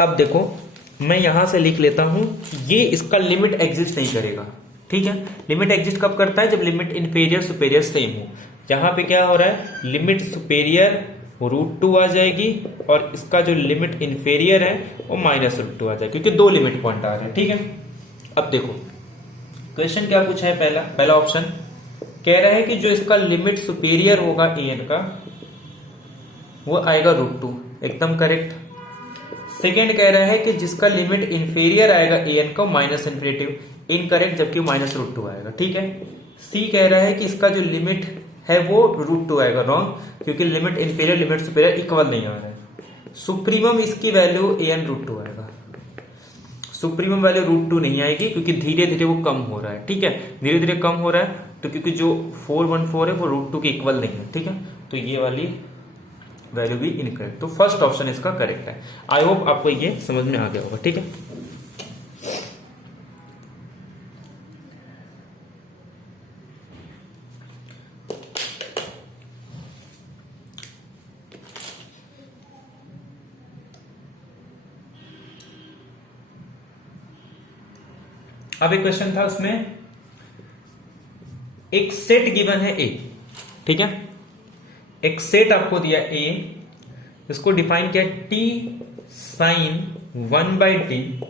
अब देखो मैं यहां से लिख लेता हूं, ये इसका लिमिट एग्जिस्ट नहीं करेगा, ठीक है। लिमिट एग्जिस्ट कब करता है, जब लिमिट इंफेरियर सुपेरियर सेम हो। यहां पे क्या हो रहा है, लिमिट सुपेरियर √2 आ जाएगी और इसका जो लिमिट इंफेरियर है वो -√2 आ जाएगी, क्योंकि दो लिमिट पॉइंट आ रहे हैं, ठीक है। अब देखो क्वेश्चन क्या पूछा है, पहला ऑप्शन कह रहा है कि जो इसका लिमिट सुपेरियर होगा an का वो आएगा √2, एकदम करेक्ट। सेकेंड कह रहा है कि जिसका लिमिट इंफेरियर आएगा an का माइनस इन्फिनेटिव, इनकरेक्ट, जबकि -√2 आएगा, ठीक है। सी कह रहा है कि इसका जो लिमिट है वो √2 आएगा, रॉन्ग, क्योंकि limit inferior limit superior equal नहीं आ रहा है। सुप्रीमम इसकी वैल्यू an √2 आएगा, सुप्रीमम वैल्यू √2 नहीं आएगी क्योंकि धीरे धीरे वो कम हो रहा है, ठीक है, धीरे धीरे कम हो रहा है, तो क्योंकि जो 414 है वो √2 के इक्वल नहीं है, ठीक है, तो ये वाली वैल्यू भी इनकरेक्ट। तो फर्स्ट ऑप्शन इसका करेक्ट है। आई होप आपको ये समझ में आ गया होगा, ठीक है। अब एक क्वेश्चन था, उसमें एक सेट गिवन है A, ठीक है, एक सेट आपको दिया A, इसको डिफाइन किया T sin 1/t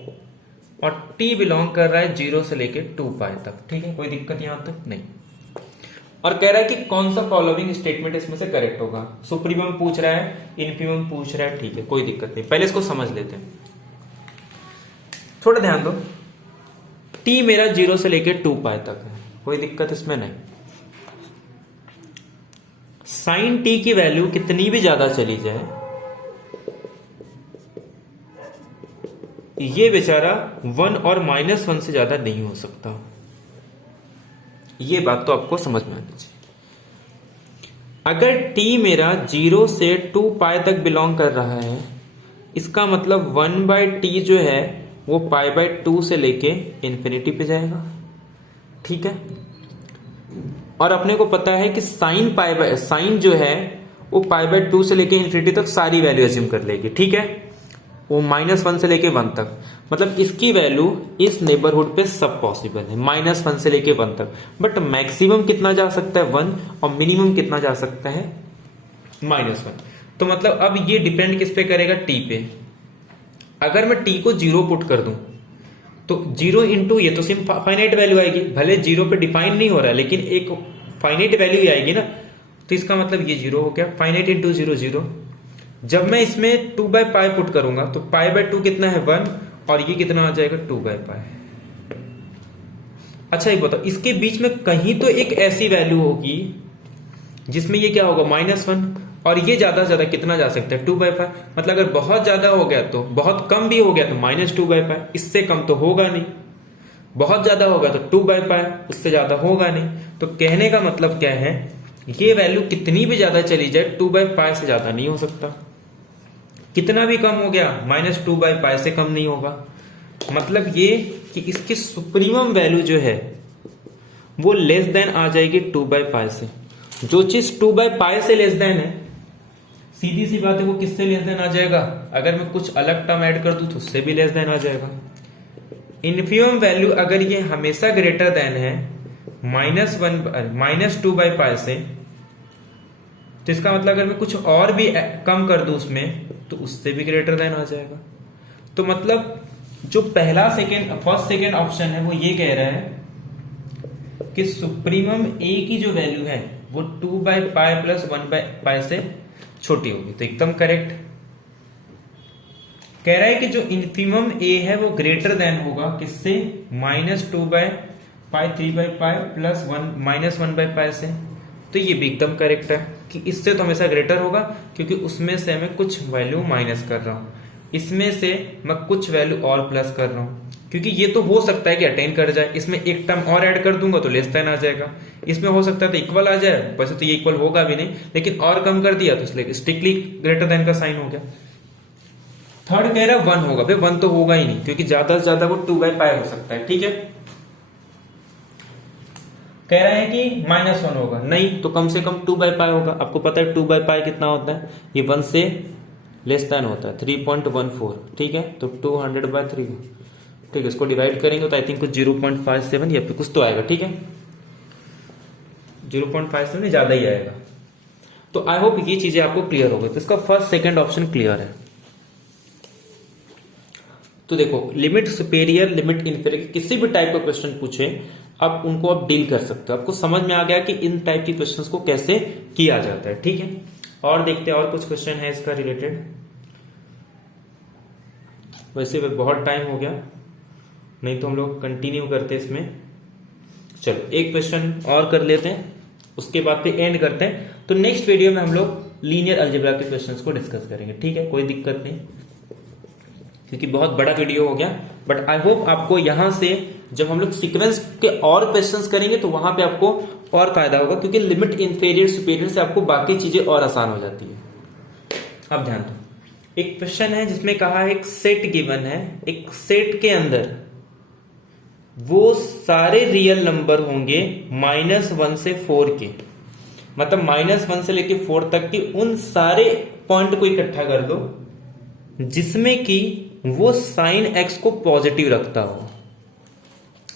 और T बिलोंग कर रहा है 0 से लेके 2π तक, ठीक है, कोई दिक्कत यहां तक नहीं। और कह रहा है कि कौन सा फॉलोइंग स्टेटमेंट इसमें से करेक्ट होगा, सुप्रीमम पूछ रहा है, इन्फीमम पूछ रहा है, ठीक है, कोई दिक्कत नहीं। पहले इसको समझ लेते हैं, थोड़ा ध्यान दो। T मेरा 0 से लेके 2π तक है, कोई दिक्कत इसमें नहीं। साइन T की वैल्यू कितनी भी ज्यादा चली जाए, ये बेचारा 1 और -1 से ज्यादा नहीं हो सकता, ये बात तो आपको समझ में आनी चाहिए। अगर T मेरा 0 से 2π तक बिलोंग कर रहा है, इसका मतलब 1/t जो है वो π/2 से लेके इन्फिनिटी पे जाएगा, ठीक है। और अपने को पता है कि साइन जो है वो π/2 से लेके इन्फिनिटी तक सारी वैल्यू अज्यूम कर लेगी, ठीक है, वो -1 से लेके 1 तक, मतलब इसकी वैल्यू इस नेबरहुड पे सब पॉसिबल है, -1 से लेके 1 तक। बट मैक्सिमम कितना जा सकता है 1, और मिनिमम कितना जा सकता है -1। तो मतलब अब ये डिपेंड किस पे करेगा, T पे। अगर मैं T को 0 पुट कर दूं तो 0 इंटू ये तो सिर्फ फाइनाइट वैल्यू आएगी, भले 0 पे डिफाइन नहीं हो रहा है लेकिन एक फाइनाइट वैल्यू ही आएगी ना, तो इसका मतलब ये 0 हो गया, फाइनाइट इंटू 0 0। जब मैं इसमें 2/π पुट करूंगा तो π/2 कितना है 1, और ये कितना आ जाएगा 2/π। अच्छा एक बताओ, इसके बीच में कहीं तो एक ऐसी वैल्यू होगी जिसमें ये क्या होगा -1, और ये ज्यादा से ज्यादा कितना जा सकता है 2/π। मतलब अगर बहुत ज्यादा हो गया तो, बहुत कम भी हो गया तो -2/π, इससे कम तो होगा नहीं, बहुत ज्यादा होगा तो 2/π, उससे ज्यादा होगा नहीं। तो कहने का मतलब क्या है, ये वैल्यू कितनी भी ज्यादा चली जाए 2/π से ज्यादा नहीं हो सकता, कितना भी कम हो गया -2/π से कम नहीं होगा। मतलब ये कि इसकी सुप्रीमम वैल्यू जो है वो लेस देन आ जाएगी 2/π से। जो चीज 2/π से लेस देन है, सीधी सी बात है, वो किससे लेस देन आ जाएगा, अगर मैं कुछ अलग टर्म ऐड कर दूं तो उससे भी लेस देन आ जाएगा। इन्फीमम वैल्यू अगर ये हमेशा ग्रेटर देन है -2/π से, तो इसका मतलब अगर मैं कुछ और भी कम कर दूं उसमें तो उससे भी ग्रेटर देन आ जाएगा। तो मतलब जो फर्स्ट सेकेंड ऑप्शन है वो ये कह रहा है कि सुप्रीमम A की जो वैल्यू है वो 2/π प्लस 1/π से छोटी होगी, तो एकदम करेक्ट। कह रहा है कि जो इन्फीमम A है वो ग्रेटर देन होगा किससे, -2/π 3/π प्लस 1/π से। तो ये भी एकदम करेक्ट है कि इससे तो हमेशा ग्रेटर होगा, क्योंकि उसमें से मैं कुछ वैल्यू माइनस कर रहा हूं, इसमें से मैं कुछ वैल्यू और प्लस कर रहा हूं, क्योंकि ये तो हो सकता है कि अटेन कर जाए, इसमें एक टर्म और ऐड कर दूंगा तो लेस देन आ जाएगा, इसमें हो सकता है तो इक्वल आ जाए, वैसे तो ये इक्वल होगा भी नहीं, लेकिन और कम कर दिया तो इसलिए स्ट्रिक्टली ग्रेटर देन का साइन हो गया। थर्ड कह रहा है 1 होगा, भाई 1 तो होगा ही नहीं, क्योंकि ज्यादा से ज्यादा वो 2/π हो सकता है, ठीक है। कह रहा है कि -1 होगा, नहीं तो कम से कम 2/π होगा। आपको पता है 2/π कितना होता है, ये 1 से लेस देन होता है 3.14, ठीक है। तो 200/3, ठीक है, इसको डिवाइड करेंगे तो आई थिंक कुछ 0.57 या फिर कुछ तो आएगा, ठीक है, 0.57 ज्यादा ही आएगा। तो आई होप ये चीजें आपको क्लियर हो गई। तो इसका फर्स्ट सेकंड ऑप्शन क्लियर है। तो देखो, लिमिट सुपेरियर, लिमिट इंफीरियर, किसी भी टाइप का क्वेश्चन पूछे अब उनको आप डील कर सकते हो। आपको समझ में आ गया कि इन टाइप के क्वेश्चंस को कैसे किया जाता है, ठीक है। और देखते हैं और कुछ क्वेश्चन है इसका रिलेटेड। वैसे बहुत टाइम हो गया, नहीं तो हम लोग कंटिन्यू करते इसमें। चलो एक क्वेश्चन और कर लेते हैं, उसके बाद पे एंड करते हैं। तो नेक्स्ट वीडियो में हम लोग लीनियर अलजेब्रा के क्वेश्चंस को डिस्कस करेंगे, ठीक है, कोई दिक्कत नहीं, क्योंकि बहुत बड़ा वीडियो हो गया। बट आई होप आपको यहां से जब हम लोग सीक्वेंस के और क्वेश्चंस करेंगे तो वहां पे आपको और फायदा होगा, क्योंकि लिमिट इंफीरियर सुपीरियर से आपको बाकी चीजें और आसान हो जाती है। अब ध्यान दो, एक क्वेश्चन है जिसमें कहा है एक सेट गिवन है, एक सेट के अंदर वो सारे रियल नंबर होंगे -1 से 4 के, मतलब -1 से लेके 4 तक की उन सारे पॉइंट को इकट्ठा कर दो जिसमें कि वो साइन एक्स को पॉजिटिव रखता हो।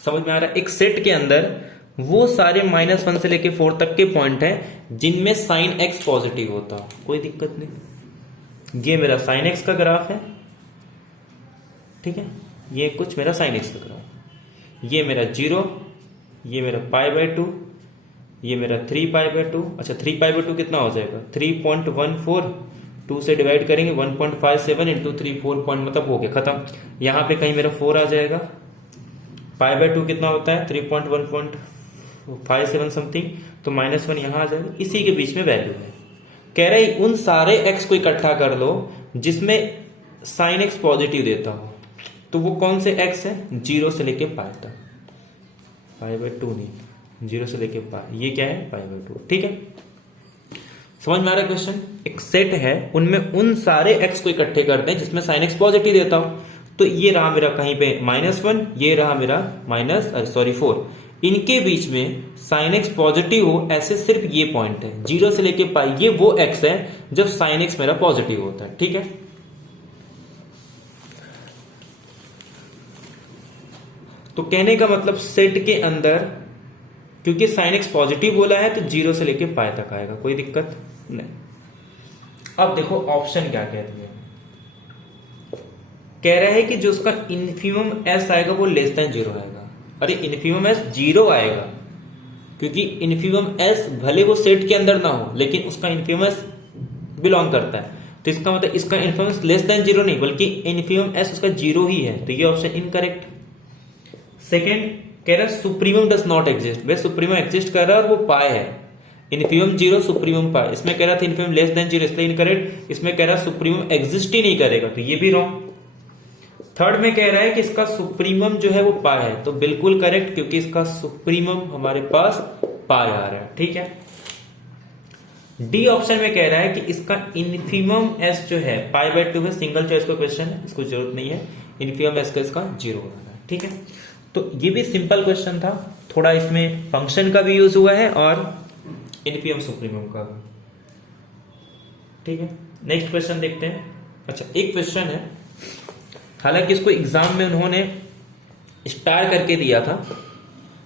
समझ में आ रहा है? एक सेट के अंदर वो सारे -1 से लेके 4 तक के पॉइंट हैं जिनमें साइन एक्स पॉजिटिव होता हो, कोई दिक्कत नहीं। ये मेरा साइन एक्स का ग्राफ है, ठीक है, ये कुछ मेरा साइन एक्स का ग्राफ, ये मेरा 0, ये मेरा π/2, ये मेरा 3π/2। अच्छा 3π/2 कितना हो जाएगा, 3.14, 2 से डिवाइड करेंगे 1.57 इंटू 3 4 पॉइंट, मतलब हो गया खत्म। यहां पे कहीं मेरा 4 आ जाएगा। π/2 कितना होता है 3.157 समथिंग, तो -1 यहां आ जाएगा, इसी के बीच में वैल्यू है। कह रहे उन सारे x को इकट्ठा कर लो जिसमें साइन एक्स पॉजिटिव देता हो, तो वो कौन से x है, 0 से लेके π तक, π/2 नहीं, 0 से लेके π, ये क्या है π/2, ठीक है। समझ में आ रहा है क्वेश्चन? एक सेट है, उनमें उन सारे x को इकट्ठे कर दें जिसमें साइन एक्स पॉजिटिव देता हो। तो ये रहा मेरा कहीं पे -1, ये रहा मेरा -4, इनके बीच में साइन एक्स पॉजिटिव हो, ऐसे सिर्फ ये पॉइंट है 0 से लेके π, ये वो x है जब साइन एक्स मेरा पॉजिटिव होता है, ठीक है। तो कहने का मतलब सेट के अंदर क्योंकि साइन एक्स पॉजिटिव बोला है तो 0 से लेके π तक आएगा, कोई दिक्कत नहीं। अब देखो ऑप्शन क्या कह रही है, कह रहा है कि जो उसका इन्फिमम s आएगा वो लेस देन 0 आएगा। अरे इन्फिमम s 0 आएगा, क्योंकि इन्फिमम s भले वो सेट के अंदर ना हो लेकिन उसका इन्फिमम s बिलोंग करता है, तो इसका मतलब इसका इन्फिमम लेस देन 0 नहीं बल्कि इन्फिमम s उसका 0 ही है, तो ये ऑप्शन इनकरेक्ट। सेकेंड कह रहा है supremum does not exist, way supremum exist कर रहा है और वो पाए है, इन्फिमम 0 सुप्रीमम पाए। इसमें कह रहा था इन्फिमम लेस देन 0, इसलिए इनकरेक्ट। इसमें कह रहा है सुप्रीमम एग्जिस्ट ही नहीं करेगा, तो ये भी रॉन्ग। थर्ड में कह रहा है कि इसका सुप्रीमम जो है वो पाए है, तो बिल्कुल करेक्ट, क्योंकि इसका सुप्रीमम हमारे पास पाए आ रहा है, ठीक है। डी ऑप्शन में कह रहा है कि इसका इन्फिमम s जो है π/2 है, सिंगल चॉइस का क्वेश्चन है, इसको जरूरत नहीं है, इन्फिमम s का इसका 0 हो रहा है, ठीक है। तो ये भी सिंपल क्वेश्चन था, थोड़ा इसमें फंक्शन का भी यूज हुआ है और इन्फिमम सुप्रीमम का भी, ठीक है। नेक्स्ट क्वेश्चन देखते हैं। अच्छा एक क्वेश्चन है, हालांकि इसको एग्जाम में उन्होंने स्टार करके दिया था,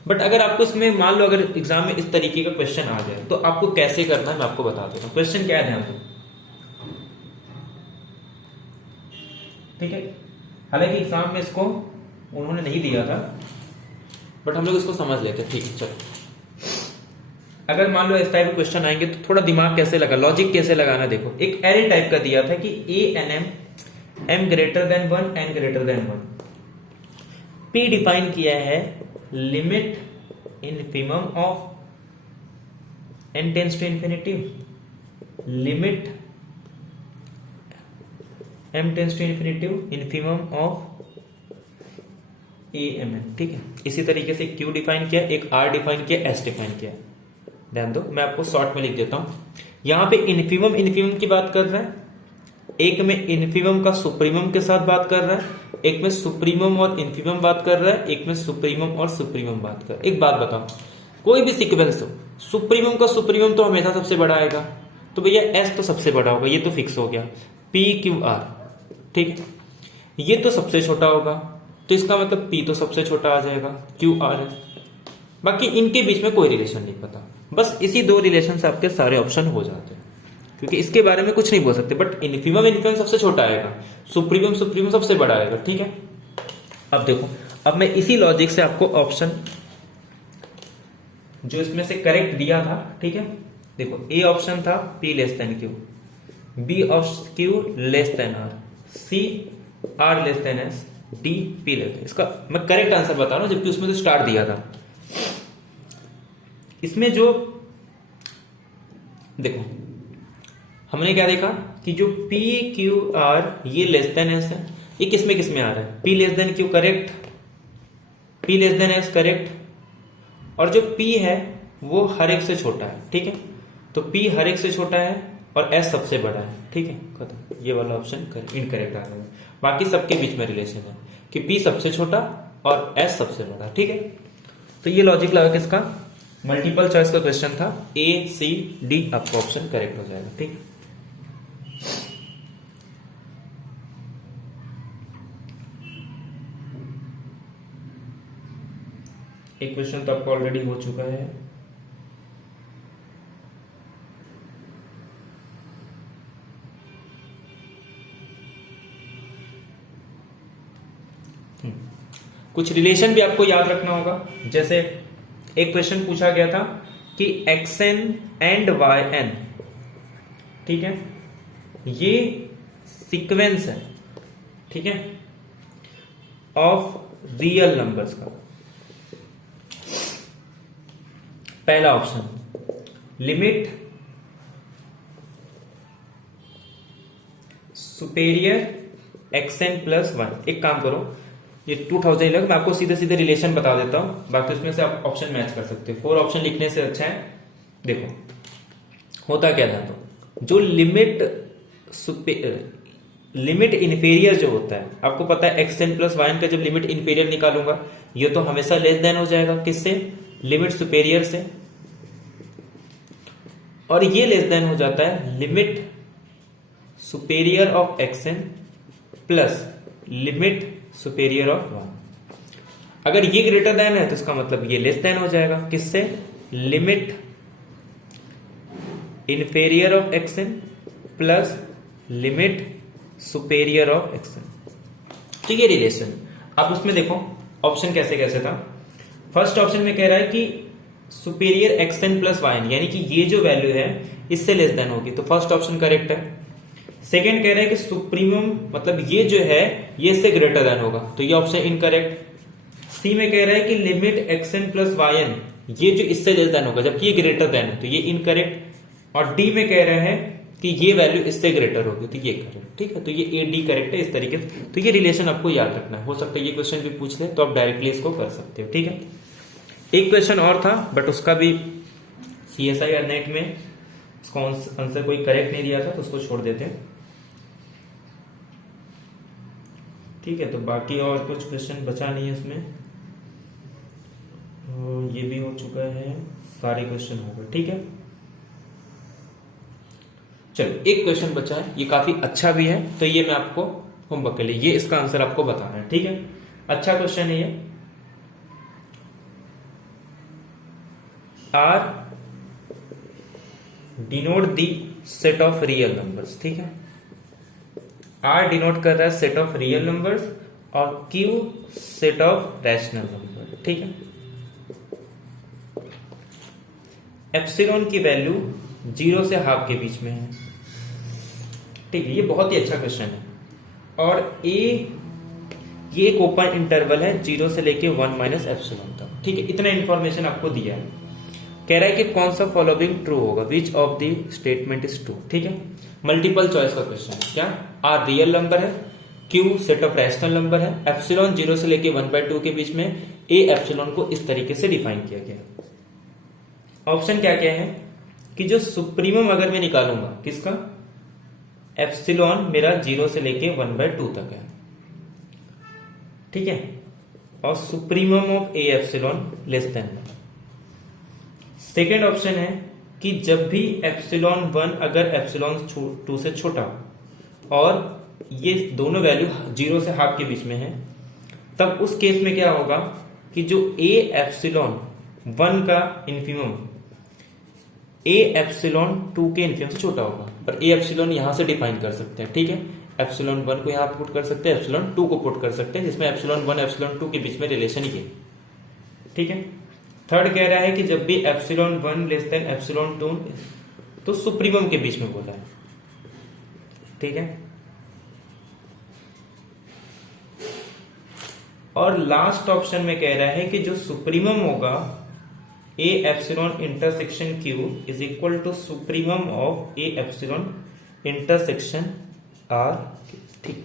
बट अगर आपको इसमें मान लो अगर एग्जाम में इस तरीके का क्वेश्चन आ जाए तो आपको कैसे करना है मैं आपको बता देता हूं। क्वेश्चन क्या है ध्यान दो, ठीक है। हालांकि एग्जाम में इसको उन्होंने नहीं दिया था, बट हम लोग इसको समझ लेते हैं, ठीक है। चलो अगर मान लो इस टाइप के क्वेश्चन आएंगे तो थोड़ा दिमाग कैसे लगा, लॉजिक कैसे लगाना, देखो एक एरे टाइप का दिया था कि a m greater than 1 n greater than 1, p define किया है limit infimum of n tends to infinity, limit m tends to infinity, infimum of a m n, ठीक है। इसी तरीके से q डिफाइन किया, एक r डिफाइन किया, s डिफाइन किया। ध्यान दो, मैं आपको शॉर्ट में लिख देता हूं। यहां पे इन्फिमम इन्फिमम की बात कर रहा है, एक में इन्फिमम का सुप्रीमम के साथ बात कर रहा है, एक में सुप्रीमम और इन्फिमम बात कर रहा है, एक में सुप्रीमम और सुप्रीमम बात कर रहा है। एक बात बताओ, कोई भी सीक्वेंस हो, सुप्रीमम का सुप्रीमम तो हमेशा सबसे बड़ा आएगा, तो भैया एस तो सबसे बड़ा होगा, ये तो फिक्स हो गया। पी क्यू आर, ठीक है, ये तो सबसे छोटा होगा, तो इसका मतलब पी तो सबसे छोटा आ जाएगा, क्यू आर है। बाकी इनके बीच में कोई रिलेशन नहीं पता, बस इसी दो रिलेशन से आपके सारे ऑप्शन हो जाते हैं, क्योंकि इसके बारे में कुछ नहीं बोल सकते। बट इन्फिमम इन्फिमम सबसे छोटा आएगा, सुप्रीमम सुप्रीमम सबसे बड़ा आएगा, ठीक है। अब देखो, अब मैं इसी लॉजिक से आपको ऑप्शन जो इसमें से करेक्ट दिया था, ठीक है, देखो ए ऑप्शन था P less than Q, B Q less than R, C R less than S, D P less than. इसका मैं करेक्ट आंसर बता रहा हूं, जबकि उसमें जो स्टार दिया था, इसमें जो देखो हमने क्या देखा कि जो P Q R ये लेस देन एस है, ये किसमें किसमें आ रहा है, P less then Q correct, P less than S correct, और जो P है वो हर एक से छोटा है, ठीक है। तो P हर एक से छोटा है और S सबसे बड़ा है, ठीक है, खत्म। ये वाला ऑप्शन इनकरेक्ट आ रहा है। बाकी सबके बीच में रिलेशन है कि P सबसे छोटा और S सबसे बड़ा, ठीक है। तो ये लॉजिक लगा किसका, मल्टीपल चॉइस का क्वेश्चन था, A C D आपका ऑप्शन करेक्ट हो जाएगा, ठीक है। एक क्वेश्चन तो आपको ऑलरेडी हो चुका है, कुछ रिलेशन भी आपको याद रखना होगा। जैसे एक क्वेश्चन पूछा गया था कि xn एंड yn, ठीक है, ये सीक्वेंस है, ठीक है, ऑफ रियल नंबर्स का। पहला option, limit superior xn plus 1। एक काम करो, ये 2011 मैं आपको सीधे सीधे रिलेशन बता देता हूं, बाकी उसमें से आप ऑप्शन मैच कर सकते हो। 4 ऑप्शन लिखने से अच्छा है, देखो होता क्या था, तो जो लिमिट इन्फेरियर जो होता है, आपको पता है xn प्लस yn का जब लिमिट इन्फेरियर निकालूंगा, ये तो हमेशा लेस देन हो जाएगा, किससे, लिमिट सुपेरियर से, और ये लेस देन हो जाता है limit superior of xn plus limit superior of 1। अगर ये ग्रेटर देन है तो इसका मतलब ये लेस देन हो जाएगा, किससे, limit inferior of xn plus limit superior of xn। तो ये रिलेशन आप उसमें देखो ऑप्शन कैसे कैसे था। फर्स्ट ऑप्शन में कह रहा है कि सुपेरियर xn प्लस yn, यानी कि ये जो वैल्यू है इससे लेस देन होगी, तो फर्स्ट ऑप्शन करेक्ट है। सेकेंड कह रहा है कि सुप्रीमम मतलब ये जो है ये इससे ग्रेटर देन होगा, तो ये ऑप्शन इनकरेक्ट। सी में कह रहा है कि लिमिट xn प्लस yn, ये जो इससे लेस देन होगा जबकि ये ग्रेटर देन है, तो ये इनकरेक्ट। और डी में कह रहा है कि ये वैल्यू इससे ग्रेटर होगी, तो ये करेक्ट, ठीक है। तो ये ए डी करेक्ट है इस तरीके से। तो ये रिलेशन आपको याद रखना है, हो सकता है ये क्वेश्चन भी पूछ ले तो आप डायरेक्टली इसको कर सकते हो, ठीक है। एक क्वेश्चन और था बट उसका भी CSI और नेट में इसका आंसर कोई करेक्ट नहीं दिया था, तो उसको छोड़ देते हैं, ठीक है। तो बाकी और कुछ क्वेश्चन बचा नहीं है इसमें, ये भी हो चुका है, सारे क्वेश्चन हो गए, ठीक है। चलो एक क्वेश्चन बचा है, ये काफी अच्छा भी है, तो ये मैं आपको होमवर्क के लिए, ये इसका आंसर आपको बताना है, ठीक है। अच्छा क्वेश्चन है ये, R denote the set of real numbers, ठीक है। R डिनोट कर रहा है सेट ऑफ रियल नंबर्स और Q set of rational number, ठीक है। एप्सिलॉन की वैल्यू 0 से हाफ के बीच में है, ठीक है। ये बहुत ही अच्छा क्वेश्चन है। और A ये एक ओपन इंटरवल है 0 से लेके 1 माइनस एप्सिलॉन तक, ठीक है। इतना इंफॉर्मेशन आपको दिया है। कह रहा है कि कौन सा फॉलोइंग ट्रू होगा, which of the statement is true. ठीक है, मल्टीपल चॉइस का क्वेश्चन है। क्या आर रियल नंबर है, Q set of rational number है, एप्सिलॉन 0 से लेके 1/2 के बीच में ए एप्सिलॉन को इस तरीके से डिफाइन किया गया। ऑप्शन क्या क्या है कि जो सुप्रीमम अगर मैं निकालूंगा किसका, एप्सिलॉन मेरा 0 से लेके 1/2 तक है, ठीक है, और supremum of A epsilon less than. Second option है कि जब भी एप्सिलॉन 1 अगर एप्सिलॉन 2 से छोटा और ये दोनों वैल्यू 0 से हाफ के बीच में है, तब उस केस में क्या होगा कि जो ए एप्सिलॉन 1 का इन्फिमम ए एप्सिलॉन 2 के इन्फिमम से छोटा होगा। पर ए एप्सिलॉन यहां से डिफाइन कर सकते हैं, ठीक है, एप्सिलॉन 1 को यहां पुट कर सकते हैं, एप्सिलॉन 2 को पुट कर सकते हैं, जिसमें एप्सिलॉन 1 एप्सिलॉन 2 के बीच में रिलेशन ही है। ठीक है, थर्ड कह रहा है कि जब भी एप्सिलॉन 1 लेस देन एप्सिलॉन 2 तो सुप्रीमम के बीच में बोला है। ठीक है, और लास्ट ऑप्शन में कह रहा है कि जो सुप्रीमम होगा A epsilon intersection Q is equal to supremum of A epsilon intersection R. ठीक,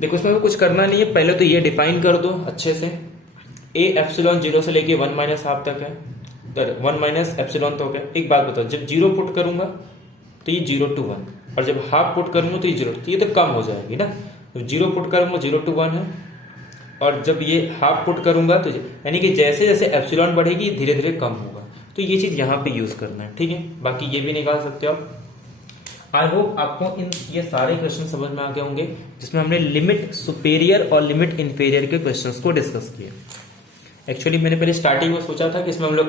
देखो इसमें कुछ करना नहीं है, पहले तो ये डिफाइन कर दो अच्छे से। ए एप्सिलॉन 0 से लेके 1 माइनस हाफ तक है, तो 1 माइनस एप्सिलॉन तो हो गया। एक बात बताओ, जब 0 पुट करूंगा तो ये 0 to 1, और जब हाफ पुट करूंगा तो ये 0, तो ये तो कम हो जाएगी ना। तो 0 पुट करूंगा 0 to 1 है, और जब ये हाफ पुट करूंगा तो यानी कि जैसे जैसे एप्सिलॉन बढ़ेगी धीरे धीरे कम होगा। तो ये चीज यहाँ पे यूज करना है। ठीक है, बाकी ये भी निकाल सकते हो आप। आई होप आपको ये सारे क्वेश्चन समझ में आ गए होंगे, जिसमें हमने लिमिट सुपेरियर और लिमिट इंफेरियर के क्वेश्चंस को डिस्कस किया। एक्चुअली मैंने पहले स्टार्टिंग में सोचा था कि इसमें हम लोग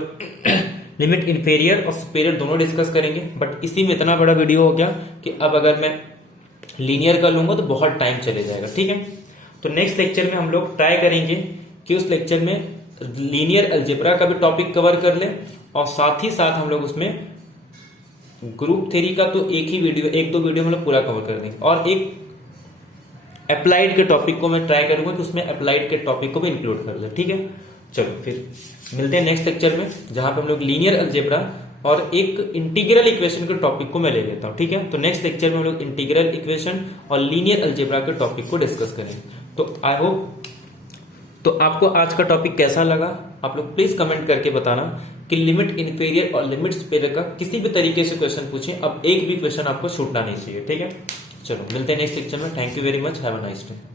लिमिट इंफेरियर और सुपेरियर दोनों डिस्कस करेंगे, बट इसी में इतना बड़ा वीडियो हो गया कि अब अगर मैं लीनियर कर लूंगा तो बहुत टाइम चले जाएगा। ठीक है, तो नेक्स्ट लेक्चर में हम लोग ट्राई करेंगे कि उस लेक्चर में लीनियर अलजेब्रा का भी टॉपिक कवर कर ले, और साथ ही साथ हम लोग उसमें ग्रुप थ्योरी का तो एक दो वीडियो हम लोग पूरा कवर कर देंगे, और एक अप्लाइड के टॉपिक को मैं ट्राई करूंगा कि उसमें अप्लाइड के टॉपिक को भी इंक्लूड कर ले। ठीक है, चलो फिर मिलते हैं नेक्स्ट लेक्चर में, जहां पे हम लोग लीनियर अलजेब्रा और एक इंटीग्रल इक्वेशन के टॉपिक को मैं ले लेता हूं। ठीक है, तो नेक्स्ट लेक्चर में हम लोग इंटीग्रल इक्वेशन और लीनियर अलजेब्रा के टॉपिक को डिस्कस करेंगे। तो आई होप तो आपको आज का टॉपिक कैसा लगा, आप लोग प्लीज कमेंट करके बताना कि लिमिट इंफीरियर और लिमिट सुपेरियर का किसी भी तरीके से क्वेश्चन पूछें, अब एक भी क्वेश्चन आपको छूटना नहीं चाहिए। ठीक है, चलो मिलते हैं नेक्स्ट लेक्चर में। Thank you very much, have a nice day.